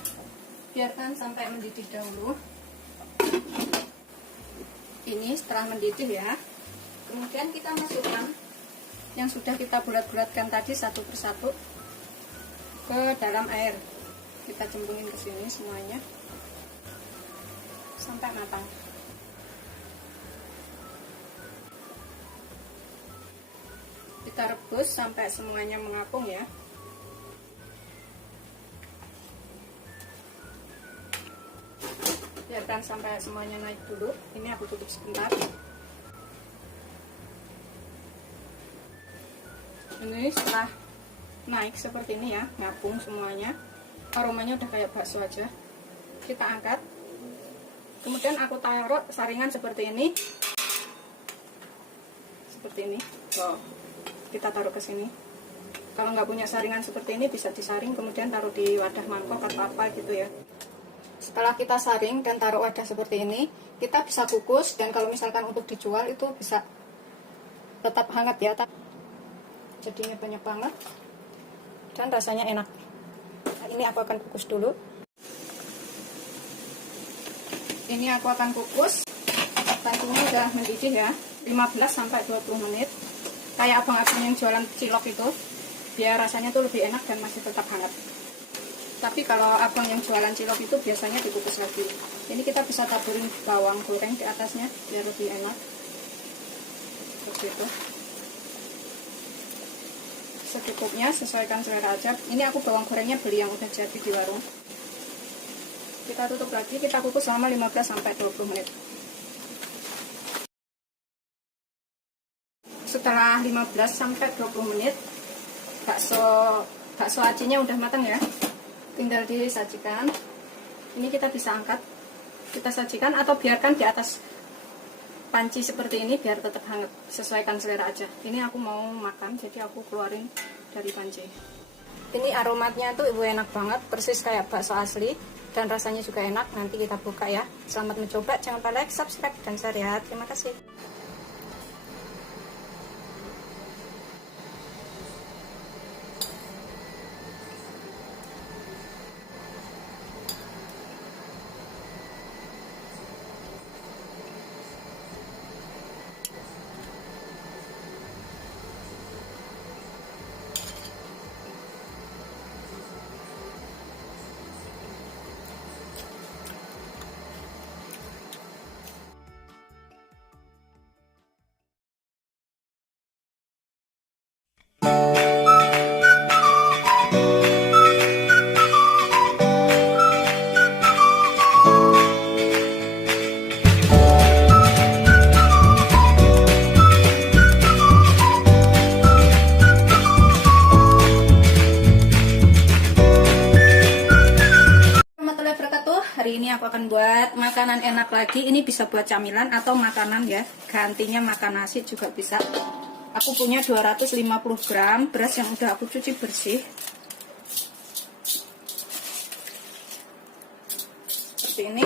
Biarkan sampai mendidih dahulu. Ini setelah mendidih ya. Kemudian kita masukkan yang sudah kita bulat-bulatkan tadi satu persatu ke dalam air. Kita cemplungin ke sini semuanya sampai matang. Kita rebus sampai semuanya mengapung ya. Biarkan sampai semuanya naik dulu. Ini aku tutup sebentar. Ini setelah naik seperti ini ya, ngapung semuanya, aromanya udah kayak bakso aja. Kita angkat. Kemudian aku taruh saringan seperti ini. Seperti ini. Wow. Kita taruh ke sini. Kalau nggak punya saringan seperti ini bisa disaring kemudian taruh di wadah mangkok atau apa gitu ya. Setelah kita saring dan taruh wadah seperti ini, kita bisa kukus, dan kalau misalkan untuk dijual itu bisa tetap hangat ya. Jadinya banyak banget dan rasanya enak. Nah, ini aku akan kukus dulu. Ini aku akan kukus. Tadinya udah mendidih ya, 15-20 menit. Kayak abang-abang yang jualan cilok itu, biar rasanya tuh lebih enak dan masih tetap hangat. Tapi kalau abang yang jualan cilok itu biasanya dikukus lagi. Ini kita bisa taburin bawang goreng di atasnya biar lebih enak. Seperti itu. Secukupnya, sesuaikan selera aja. Ini aku bawang gorengnya beli yang udah jadi di warung. Kita tutup lagi, kita kukus selama 15-20 menit. Setelah 15-20 menit, bakso acinya udah matang ya. Tinggal disajikan. Ini kita bisa angkat, kita sajikan atau biarkan di atas panci seperti ini biar tetap hangat. Sesuaikan selera aja. Ini aku mau makan, jadi aku keluarin dari panci. Ini aromatnya tuh ibu enak banget, persis kayak bakso asli, dan rasanya juga enak. Nanti kita buka ya. Selamat mencoba, jangan lupa like, subscribe, dan share ya. Terima kasih. enak lagi. Ini bisa buat camilan atau makanan ya, gantinya makan nasi juga bisa. Aku punya 250 gram beras yang udah aku cuci bersih. Seperti ini.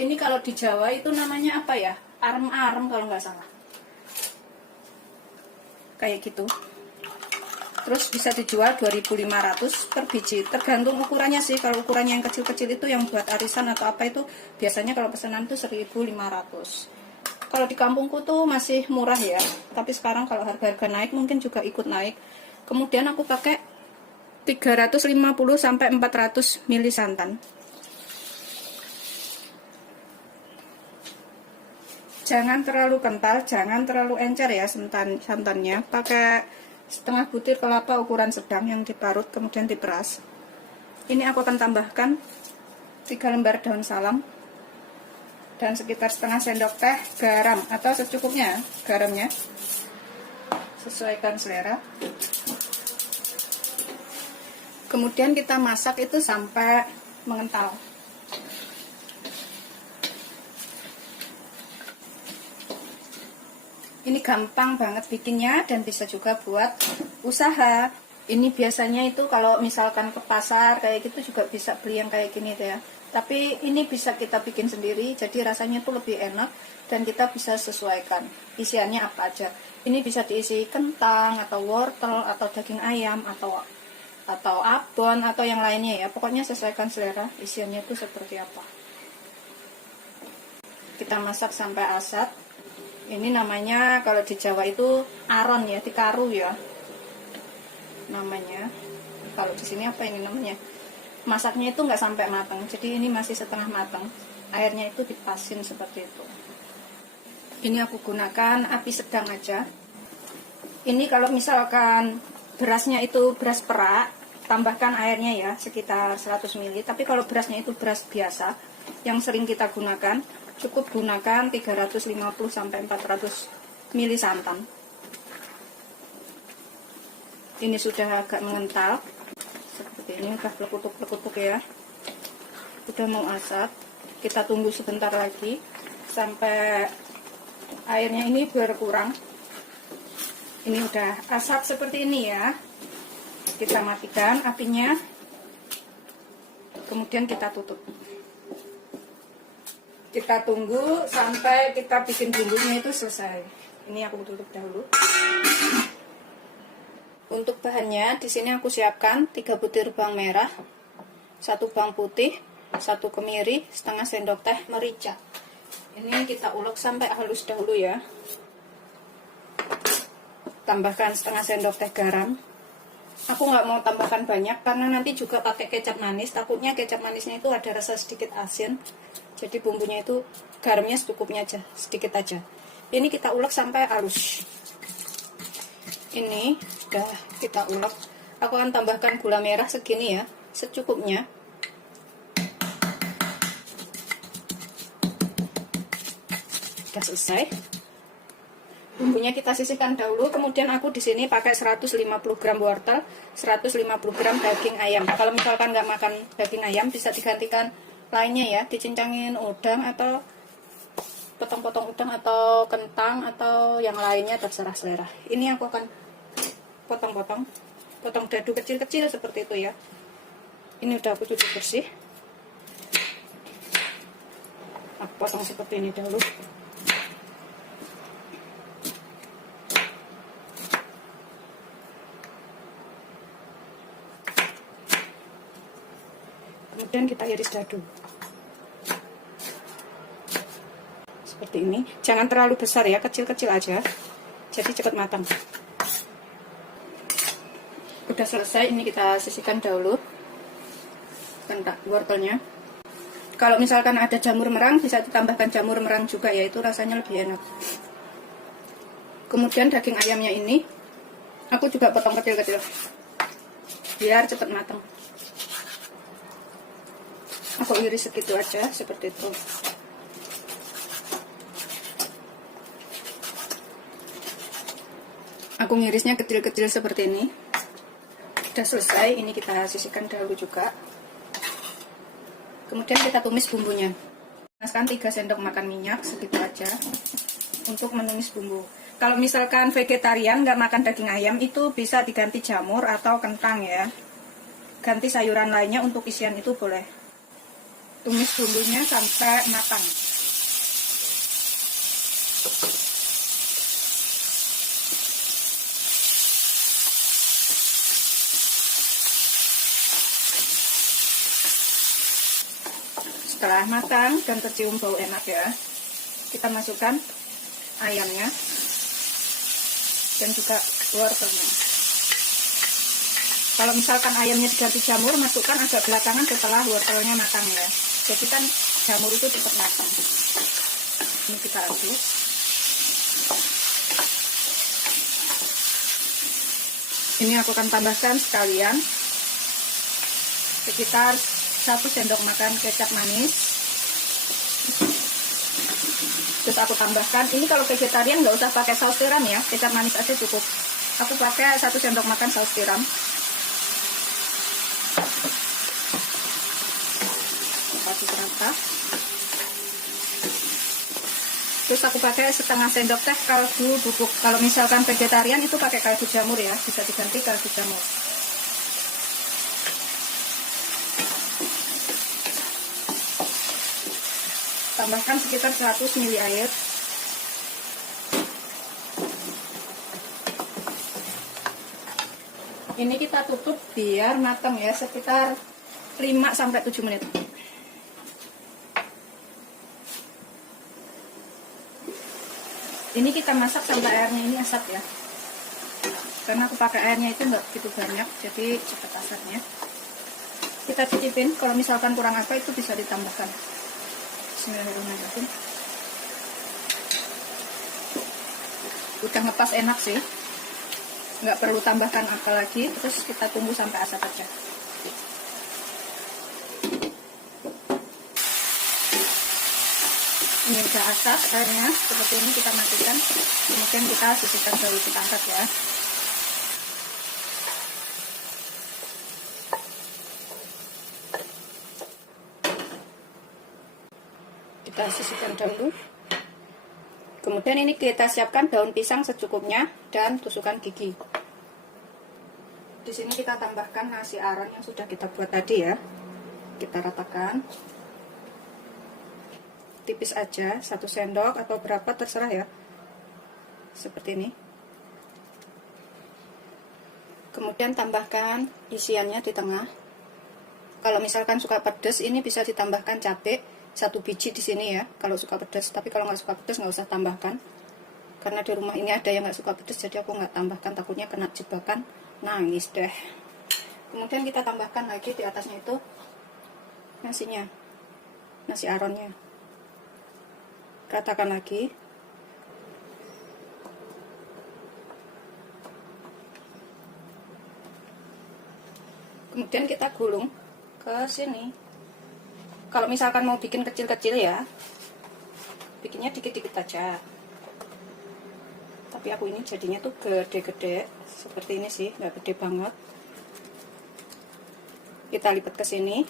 Ini kalau di Jawa itu namanya apa ya? Arem-arem kalau nggak salah. Kayak gitu. Terus bisa dijual 2.500 per biji, tergantung ukurannya sih. Kalau ukurannya yang kecil-kecil itu yang buat arisan atau apa itu biasanya kalau pesanan itu 1.500. Kalau di kampungku tuh masih murah ya, tapi sekarang kalau harga-harga naik mungkin juga ikut naik. Kemudian aku pakai 350 sampai 400 ml santan. Jangan terlalu kental, jangan terlalu encer ya santannya. Pakai setengah butir kelapa ukuran sedang yang diparut kemudian diperas. Ini aku akan tambahkan 3 lembar daun salam dan sekitar setengah sendok teh garam atau secukupnya garamnya. Sesuaikan selera. Kemudian kita masak itu sampai mengental. Ini gampang banget bikinnya dan bisa juga buat usaha. Ini biasanya itu kalau misalkan ke pasar kayak gitu juga bisa beli yang kayak gini ya. Tapi ini bisa kita bikin sendiri, jadi rasanya tuh lebih enak dan kita bisa sesuaikan isiannya apa aja. Ini bisa diisi kentang atau wortel atau daging ayam atau abon atau yang lainnya ya. Pokoknya sesuaikan selera isiannya itu seperti apa. Kita masak sampai asat. Ini namanya kalau di Jawa itu aron ya, dikaru ya namanya. Kalau di sini apa ini namanya? Masaknya itu nggak sampai matang, jadi ini masih setengah matang. Airnya itu dipasin seperti itu. Ini aku gunakan api sedang aja. Ini kalau misalkan berasnya itu beras perak, tambahkan airnya ya sekitar 100 ml. Tapi kalau berasnya itu beras biasa yang sering kita gunakan, cukup gunakan 350 sampai 400 ml santan. Ini sudah agak mengental. Seperti ini udah plekutuk-plekutuk ya. Udah mau asap. Kita tunggu sebentar lagi sampai airnya ini berkurang. Ini udah asap seperti ini ya. Kita matikan apinya. Kemudian kita tutup. Kita tunggu sampai kita bikin bumbunya itu selesai. Ini aku tutup dahulu. Untuk bahannya di sini aku siapkan 3 butir bawang merah, 1 bawang putih, 1 kemiri, setengah sendok teh merica. Ini kita ulek sampai halus dahulu ya. Tambahkan setengah sendok teh garam. Aku nggak mau tambahkan banyak karena nanti juga pakai kecap manis. Takutnya kecap manisnya itu ada rasa sedikit asin. Jadi bumbunya itu garamnya secukupnya aja, sedikit aja. Ini kita ulek sampai halus. Ini udah kita ulek. Aku akan tambahkan gula merah segini ya, secukupnya. Udah selesai. Bumbunya kita sisihkan dahulu. Kemudian aku di sini pakai 150 gram wortel, 150 gram daging ayam. Kalau misalkan nggak makan daging ayam, bisa digantikan lainnya ya, dicincangin udang atau potong-potong udang atau kentang atau yang lainnya, terserah selera. Ini aku akan potong-potong, potong dadu kecil-kecil seperti itu ya. Ini udah aku cuci bersih. Aku potong seperti ini dahulu. Kemudian kita iris dadu. Seperti ini. Jangan terlalu besar ya, kecil-kecil aja. Jadi cepat matang. Udah selesai, ini kita sisihkan dahulu kentang wortelnya. Kalau misalkan ada jamur merang, bisa ditambahkan jamur merang juga ya, itu rasanya lebih enak. Kemudian daging ayamnya ini aku juga potong kecil-kecil biar cepat matang. Aku iris segitu aja, seperti itu. Aku ngirisnya kecil-kecil seperti ini. Udah selesai, ini kita sisihkan dahulu juga. Kemudian kita tumis bumbunya. Nah, panaskan 3 sendok makan minyak, segitu aja untuk menumis bumbu. Kalau misalkan vegetarian nggak makan daging ayam, itu bisa diganti jamur atau kentang ya. Ganti sayuran lainnya untuk isian itu boleh. Tumis bumbunya sampai matang. Setelah matang dan tercium bau enak ya, kita masukkan ayamnya dan juga wortelnya. Kalau misalkan ayamnya diganti jamur, masukkan agak belakangan setelah wortelnya matang ya. Jadi kan jamur itu cepat matang. Ini kita aduk. Ini aku akan tambahkan sekalian sekitar 1 sendok makan kecap manis. Terus aku tambahkan, ini kalau vegetarian nggak usah pakai saus tiram ya, kecap manis aja cukup. Aku pakai 1 sendok makan saus tiram. Kasih rata. Terus aku pakai setengah sendok teh kaldu bubuk. Kalau misalkan vegetarian itu pakai kaldu jamur ya, bisa diganti kaldu jamur. Tambahkan sekitar 100 ml air. Ini kita tutup biar matang ya, sekitar 5-7 menit. Ini kita masak sampai airnya ini asap ya. Karena aku pakai airnya itu nggak begitu banyak, jadi cepat asapnya. Kita cicipin, kalau misalkan kurang apa itu bisa ditambahkan. Bismillahirrahmanirrahim. Udah ngepas enak sih, nggak perlu tambahkan apa lagi. Terus kita tunggu sampai asap aja. Ini udah asap airnya, seperti ini kita matikan. Kemudian kita sisihkan dahulu, kita angkat ya. Kita sisihkan dahulu. Kemudian ini kita siapkan daun pisang secukupnya dan tusukkan gigi. Di sini kita tambahkan nasi aron yang sudah kita buat tadi ya. Kita ratakan. Tipis aja, 1 sendok atau berapa terserah ya. Seperti ini. Kemudian tambahkan isiannya di tengah. Kalau misalkan suka pedas, ini bisa ditambahkan cabai 1 biji di sini ya, kalau suka pedas. Tapi kalau nggak suka pedas nggak usah tambahkan, karena di rumah ini ada yang nggak suka pedas, jadi aku nggak tambahkan, takutnya kena jebakan nangis deh. Kemudian kita tambahkan lagi di atasnya itu nasinya, nasi aronnya. Ratakan lagi. Kemudian kita gulung ke sini. Kalau misalkan mau bikin kecil-kecil ya, bikinnya dikit-dikit aja. Tapi aku ini jadinya tuh gede-gede, seperti ini sih, nggak gede banget. Kita lipat ke sini,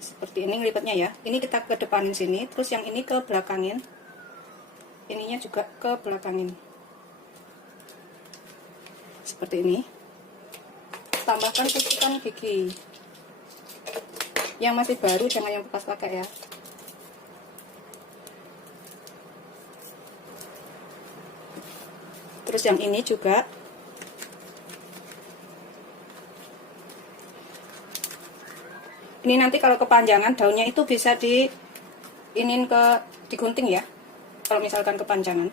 seperti ini lipatnya ya. Ini kita ke depanin sini, terus yang ini ke belakangin, ininya juga ke belakangin, seperti ini. Tambahkan tusukan gigi. Yang masih baru, jangan yang bekas pakai ya. Terus yang ini juga. Ini nanti kalau kepanjangan daunnya itu bisa digunting ya. Kalau misalkan kepanjangan.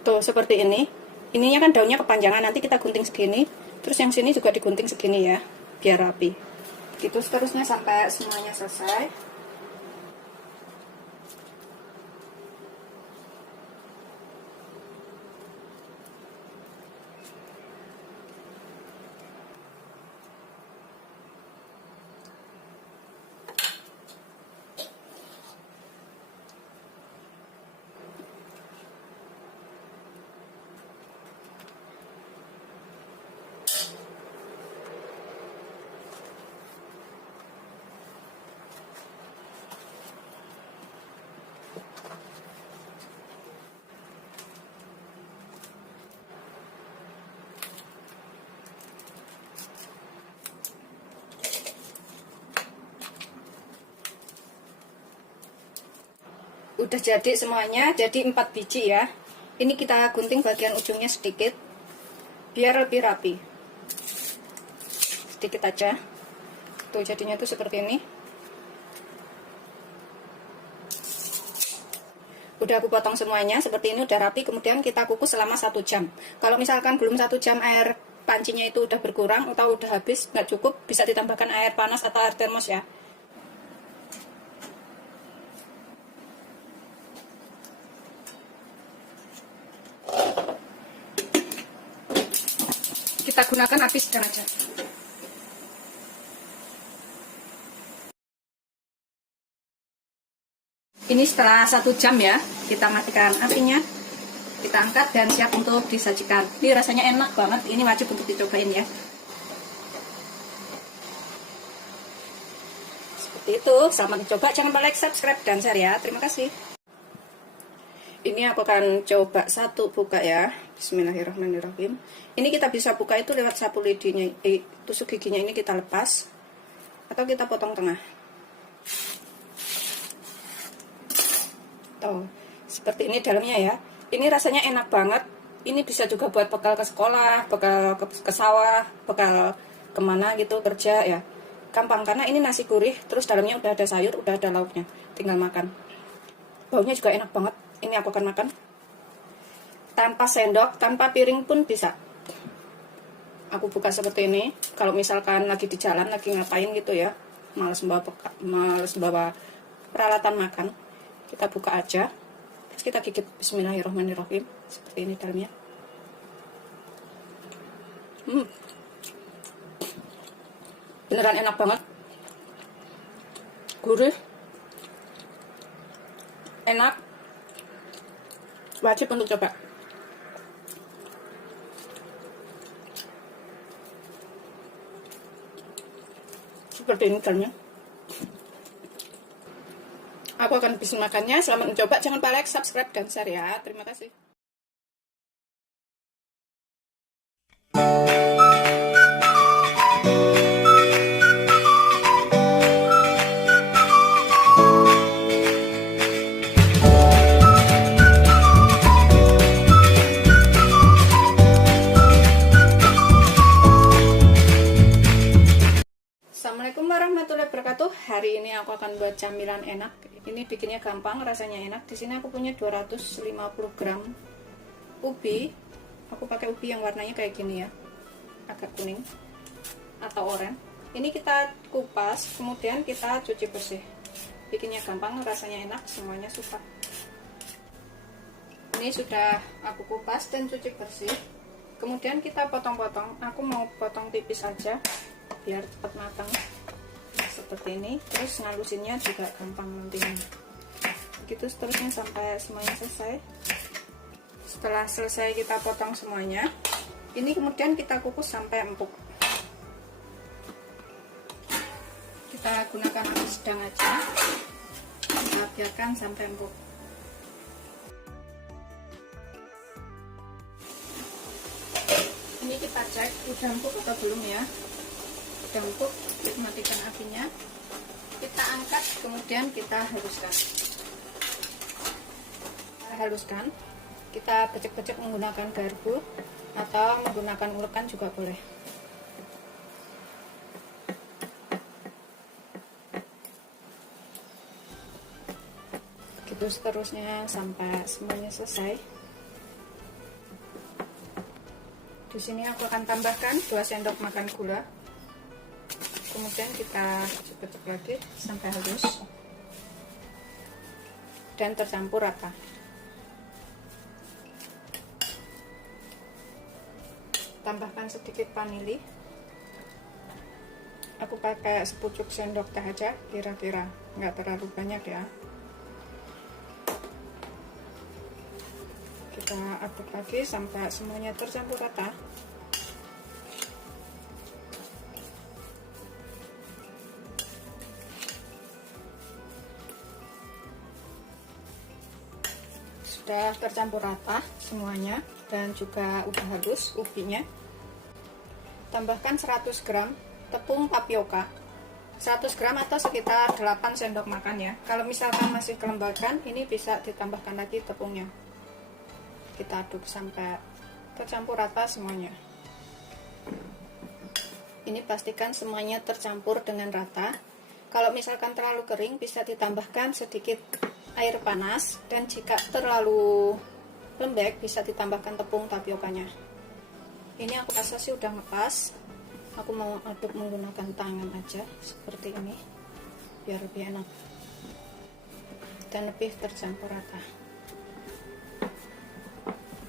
Tuh seperti ini. Ininya kan daunnya kepanjangan, nanti kita gunting segini, terus yang sini juga digunting segini ya, biar rapi. Gitu seterusnya sampai semuanya selesai. Udah jadi semuanya, jadi 4 biji ya. Ini kita gunting bagian ujungnya sedikit biar lebih rapi. Sedikit aja. Tuh jadinya tuh seperti ini. Udah aku potong semuanya seperti ini, udah rapi. Kemudian kita kukus selama 1 jam. Kalau misalkan belum 1 jam air pancinya itu udah berkurang atau udah habis, nggak cukup, bisa ditambahkan air panas atau air termos ya. Kita gunakan api sedang aja. Ini setelah 1 jam ya, kita matikan apinya, kita angkat dan siap untuk disajikan. Ini rasanya enak banget, ini wajib untuk dicobain ya. Seperti itu, selamat mencoba, jangan lupa like, subscribe, dan share ya. Terima kasih. Ini aku akan coba satu buka ya. Bismillahirrahmanirrahim. Ini kita bisa buka itu lewat sapu lidinya, tusuk giginya ini kita lepas atau kita potong tengah. Tuh, seperti ini dalamnya ya. Ini rasanya enak banget. Ini bisa juga buat bekal ke sekolah, bekal ke sawah, bekal kemana gitu kerja ya. Gampang karena ini nasi gurih, terus dalamnya udah ada sayur, udah ada lauknya. Tinggal makan. Baunya juga enak banget. Ini aku akan makan. Tanpa sendok, tanpa piring pun bisa. Aku buka seperti ini. Kalau misalkan lagi di jalan, lagi ngapain gitu ya, males bawa peralatan makan, kita buka aja, terus kita gigit. Bismillahirrahmanirrahim. Seperti ini dalamnya. Beneran enak banget, gurih, enak, wajib untuk coba. Seperti ini dalamnya. Aku akan habis makannya. Selamat mencoba. Jangan lupa like, subscribe, dan share ya. Terima kasih. Assalamualaikum warahmatullahi wabarakatuh. Hari ini aku akan buat camilan enak. Ini bikinnya gampang, rasanya enak. Di sini aku punya 250 gram ubi. Aku pakai ubi yang warnanya kayak gini ya, agak kuning atau oranye. Ini kita kupas, kemudian kita cuci bersih. Bikinnya gampang, rasanya enak, semuanya suka. Ini sudah aku kupas dan cuci bersih. Kemudian kita potong-potong. Aku mau potong tipis aja biar cepat matang. Seperti ini. Terus ngalusinnya juga gampang nantinya. Begitu seterusnya sampai semuanya selesai. Setelah selesai kita potong semuanya, ini kemudian kita kukus sampai empuk. Kita gunakan api sedang aja, kita biarkan sampai empuk. Ini kita cek udah empuk atau belum ya. Udah empuk, matikan apinya, kita angkat, kemudian kita haluskan. Kita becek-becek menggunakan garpu atau menggunakan ulekan juga boleh. Begitu seterusnya sampai semuanya selesai. Di sini aku akan tambahkan 2 sendok makan gula. Kemudian kita cocok lagi sampai halus dan tercampur rata. Tambahkan sedikit vanili. Aku pakai sepucuk sendok teh aja, kira-kira nggak terlalu banyak ya. Kita aduk lagi sampai semuanya tercampur rata. Sudah tercampur rata semuanya dan juga udah halus ubinya. Tambahkan 100 gram tepung tapioka. 100 gram atau sekitar 8 sendok makan ya. Kalau misalkan masih kelembagaan, ini bisa ditambahkan lagi tepungnya. Kita aduk sampai tercampur rata semuanya. Ini pastikan semuanya tercampur dengan rata. Kalau misalkan terlalu kering, bisa ditambahkan sedikit air panas, dan jika terlalu lembek bisa ditambahkan tepung tapiokanya. Ini aku rasa sih udah ngepas. Aku mau aduk menggunakan tangan aja seperti ini biar lebih enak dan lebih tercampur rata.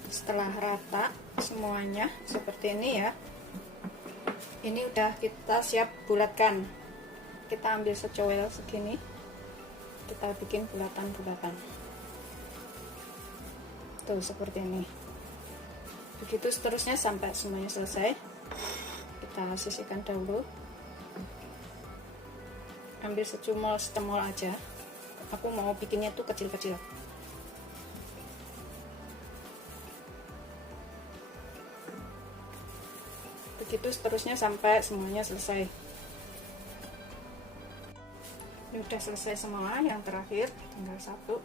Setelah rata semuanya seperti ini ya, ini udah kita siap bulatkan. Kita ambil secowel segini, kita bikin bulatan-bulatan tuh seperti ini. Begitu seterusnya sampai semuanya selesai. Kita sisihkan dahulu, ambil secumol aja. Aku mau bikinnya tuh kecil-kecil. Begitu seterusnya sampai semuanya selesai. Ini udah selesai semua, yang terakhir tinggal satu.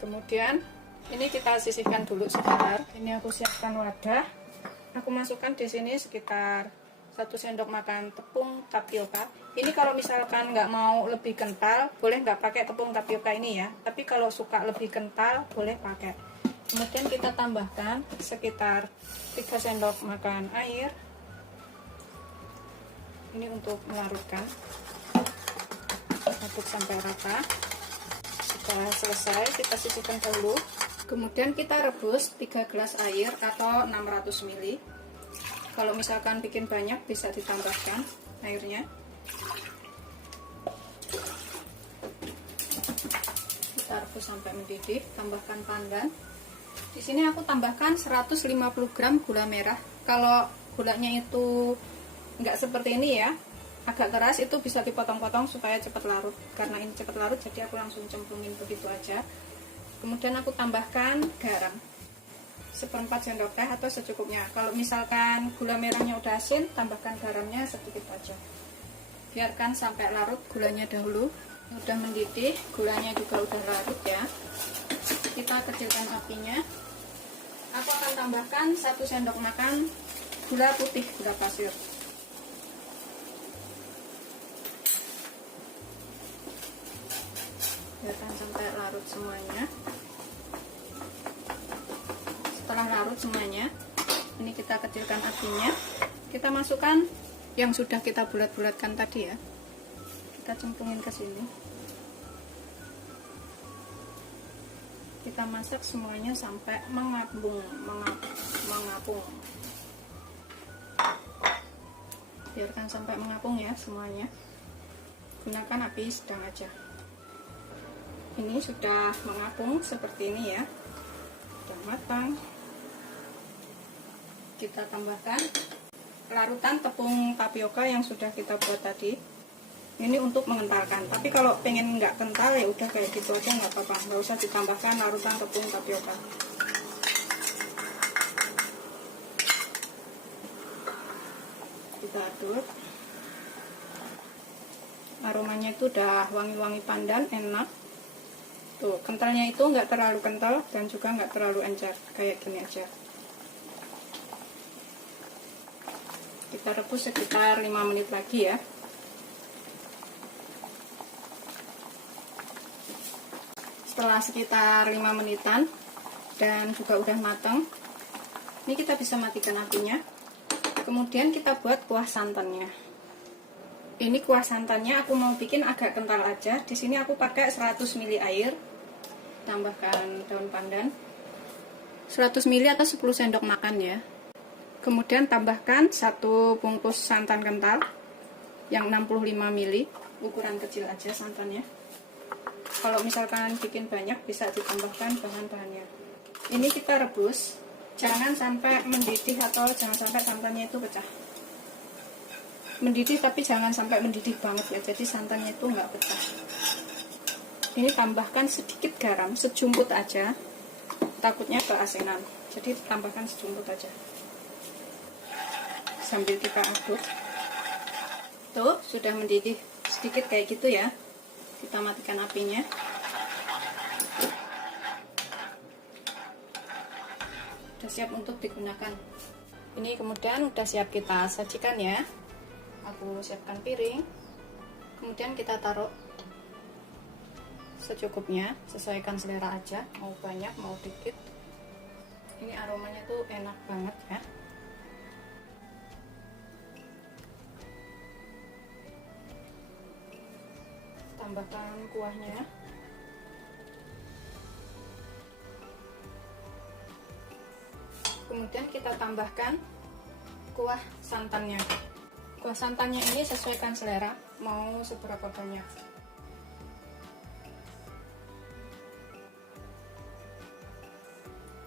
Kemudian ini kita sisihkan dulu sebentar. Ini aku siapkan wadah. Aku masukkan di sini sekitar 1 sendok makan tepung tapioka. Ini kalau misalkan nggak mau lebih kental, boleh nggak pakai tepung tapioka ini ya. Tapi kalau suka lebih kental, boleh pakai. Kemudian kita tambahkan sekitar 3 sendok makan air. Ini untuk melarutkan. Aduk sampai rata. Setelah selesai, kita sisihkan dahulu. Kemudian kita rebus 3 gelas air atau 600 ml. Kalau misalkan bikin banyak bisa ditambahkan airnya. Kita rebus sampai mendidih, tambahkan pandan. Di sini aku tambahkan 150 gram gula merah. Kalau gulanya itu nggak seperti ini ya, agak keras, itu bisa dipotong-potong supaya cepat larut. Karena ini cepat larut, jadi aku langsung cemplungin begitu aja. Kemudian aku tambahkan garam 1/4 sendok teh atau secukupnya. Kalau misalkan gula merahnya udah asin, tambahkan garamnya sedikit aja. Biarkan sampai larut gulanya dahulu. Udah mendidih, gulanya juga udah larut ya. Kita kecilkan apinya. Aku akan tambahkan 1 sendok makan gula putih, gula pasir. Biarkan sampai larut semuanya. Setelah larut semuanya, ini kita kecilkan apinya. Kita masukkan yang sudah kita bulat-bulatkan tadi ya. Kita cemplungin ke sini. Kita masak semuanya sampai mengapung. Biarkan sampai mengapung ya semuanya. Gunakan api sedang aja. Ini sudah mengapung seperti ini ya, sudah matang. Kita tambahkan larutan tepung tapioka yang sudah kita buat tadi. Ini untuk mengentalkan, tapi kalau pengen nggak kental ya udah kayak gitu aja, nggak apa-apa, nggak usah ditambahkan larutan tepung tapioka. Kita aduk. Aromanya itu udah wangi-wangi pandan, enak. Tuh, kentalnya itu nggak terlalu kental dan juga nggak terlalu encer, kayak gini aja. Kita rebus sekitar 5 menit lagi ya. Setelah sekitar 5 menitan dan juga udah matang, ini kita bisa matikan apinya. Kemudian kita buat kuah santannya. Ini kuah santannya aku mau bikin agak kental aja. Di sini aku pakai 100 ml air. Tambahkan daun pandan 100 ml atau 10 sendok makan ya. Kemudian tambahkan 1 bungkus santan kental yang 65 ml, ukuran kecil aja santannya. Kalau misalkan bikin banyak bisa ditambahkan bahan-bahannya. Ini kita rebus, jangan sampai mendidih atau jangan sampai santannya itu pecah. Mendidih tapi jangan sampai mendidih banget ya, jadi santannya itu nggak pecah. Ini tambahkan sedikit garam, sejumput aja, takutnya keasinan, jadi tambahkan sejumput aja. sambil kita aduk. Tuh, sudah mendidih sedikit kayak gitu ya. Kita matikan apinya. Sudah siap untuk digunakan. Ini kemudian udah siap kita sajikan ya. Aku siapkan piring. Kemudian kita taruh secukupnya, sesuaikan selera aja, mau banyak mau dikit. Ini aromanya tuh enak banget ya. Tambahkan kuahnya. Kemudian kita tambahkan kuah santannya. Kuah santannya ini sesuaikan selera, mau seberapa banyak.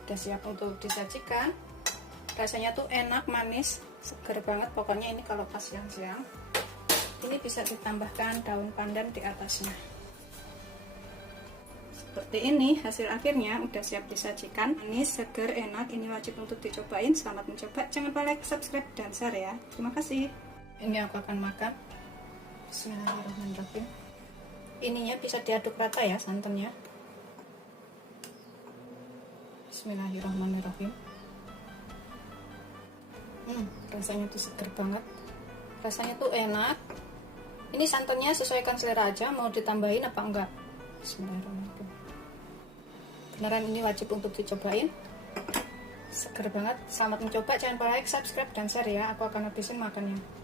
Udah siap untuk disajikan. Rasanya tuh enak, manis, seger banget. Pokoknya ini kalau pas siang-siang, ini bisa ditambahkan daun pandan di atasnya. Seperti ini hasil akhirnya, udah siap disajikan. Manis, seger, enak. Ini wajib untuk dicobain. Selamat mencoba. Jangan lupa like, subscribe, dan share ya. Terima kasih. Ini aku akan makan. Bismillahirrahmanirrahim. Ininya bisa diaduk rata ya santannya. Bismillahirrahmanirrahim. Rasanya tuh seger banget. Rasanya tuh enak. Ini santannya sesuaikan selera aja, mau ditambahin apa enggak. Bismillahirrahmanirrahim. Beneran ini wajib untuk dicobain. Seger banget. Selamat mencoba. Jangan lupa like, subscribe, dan share ya. Aku akan habisin makannya.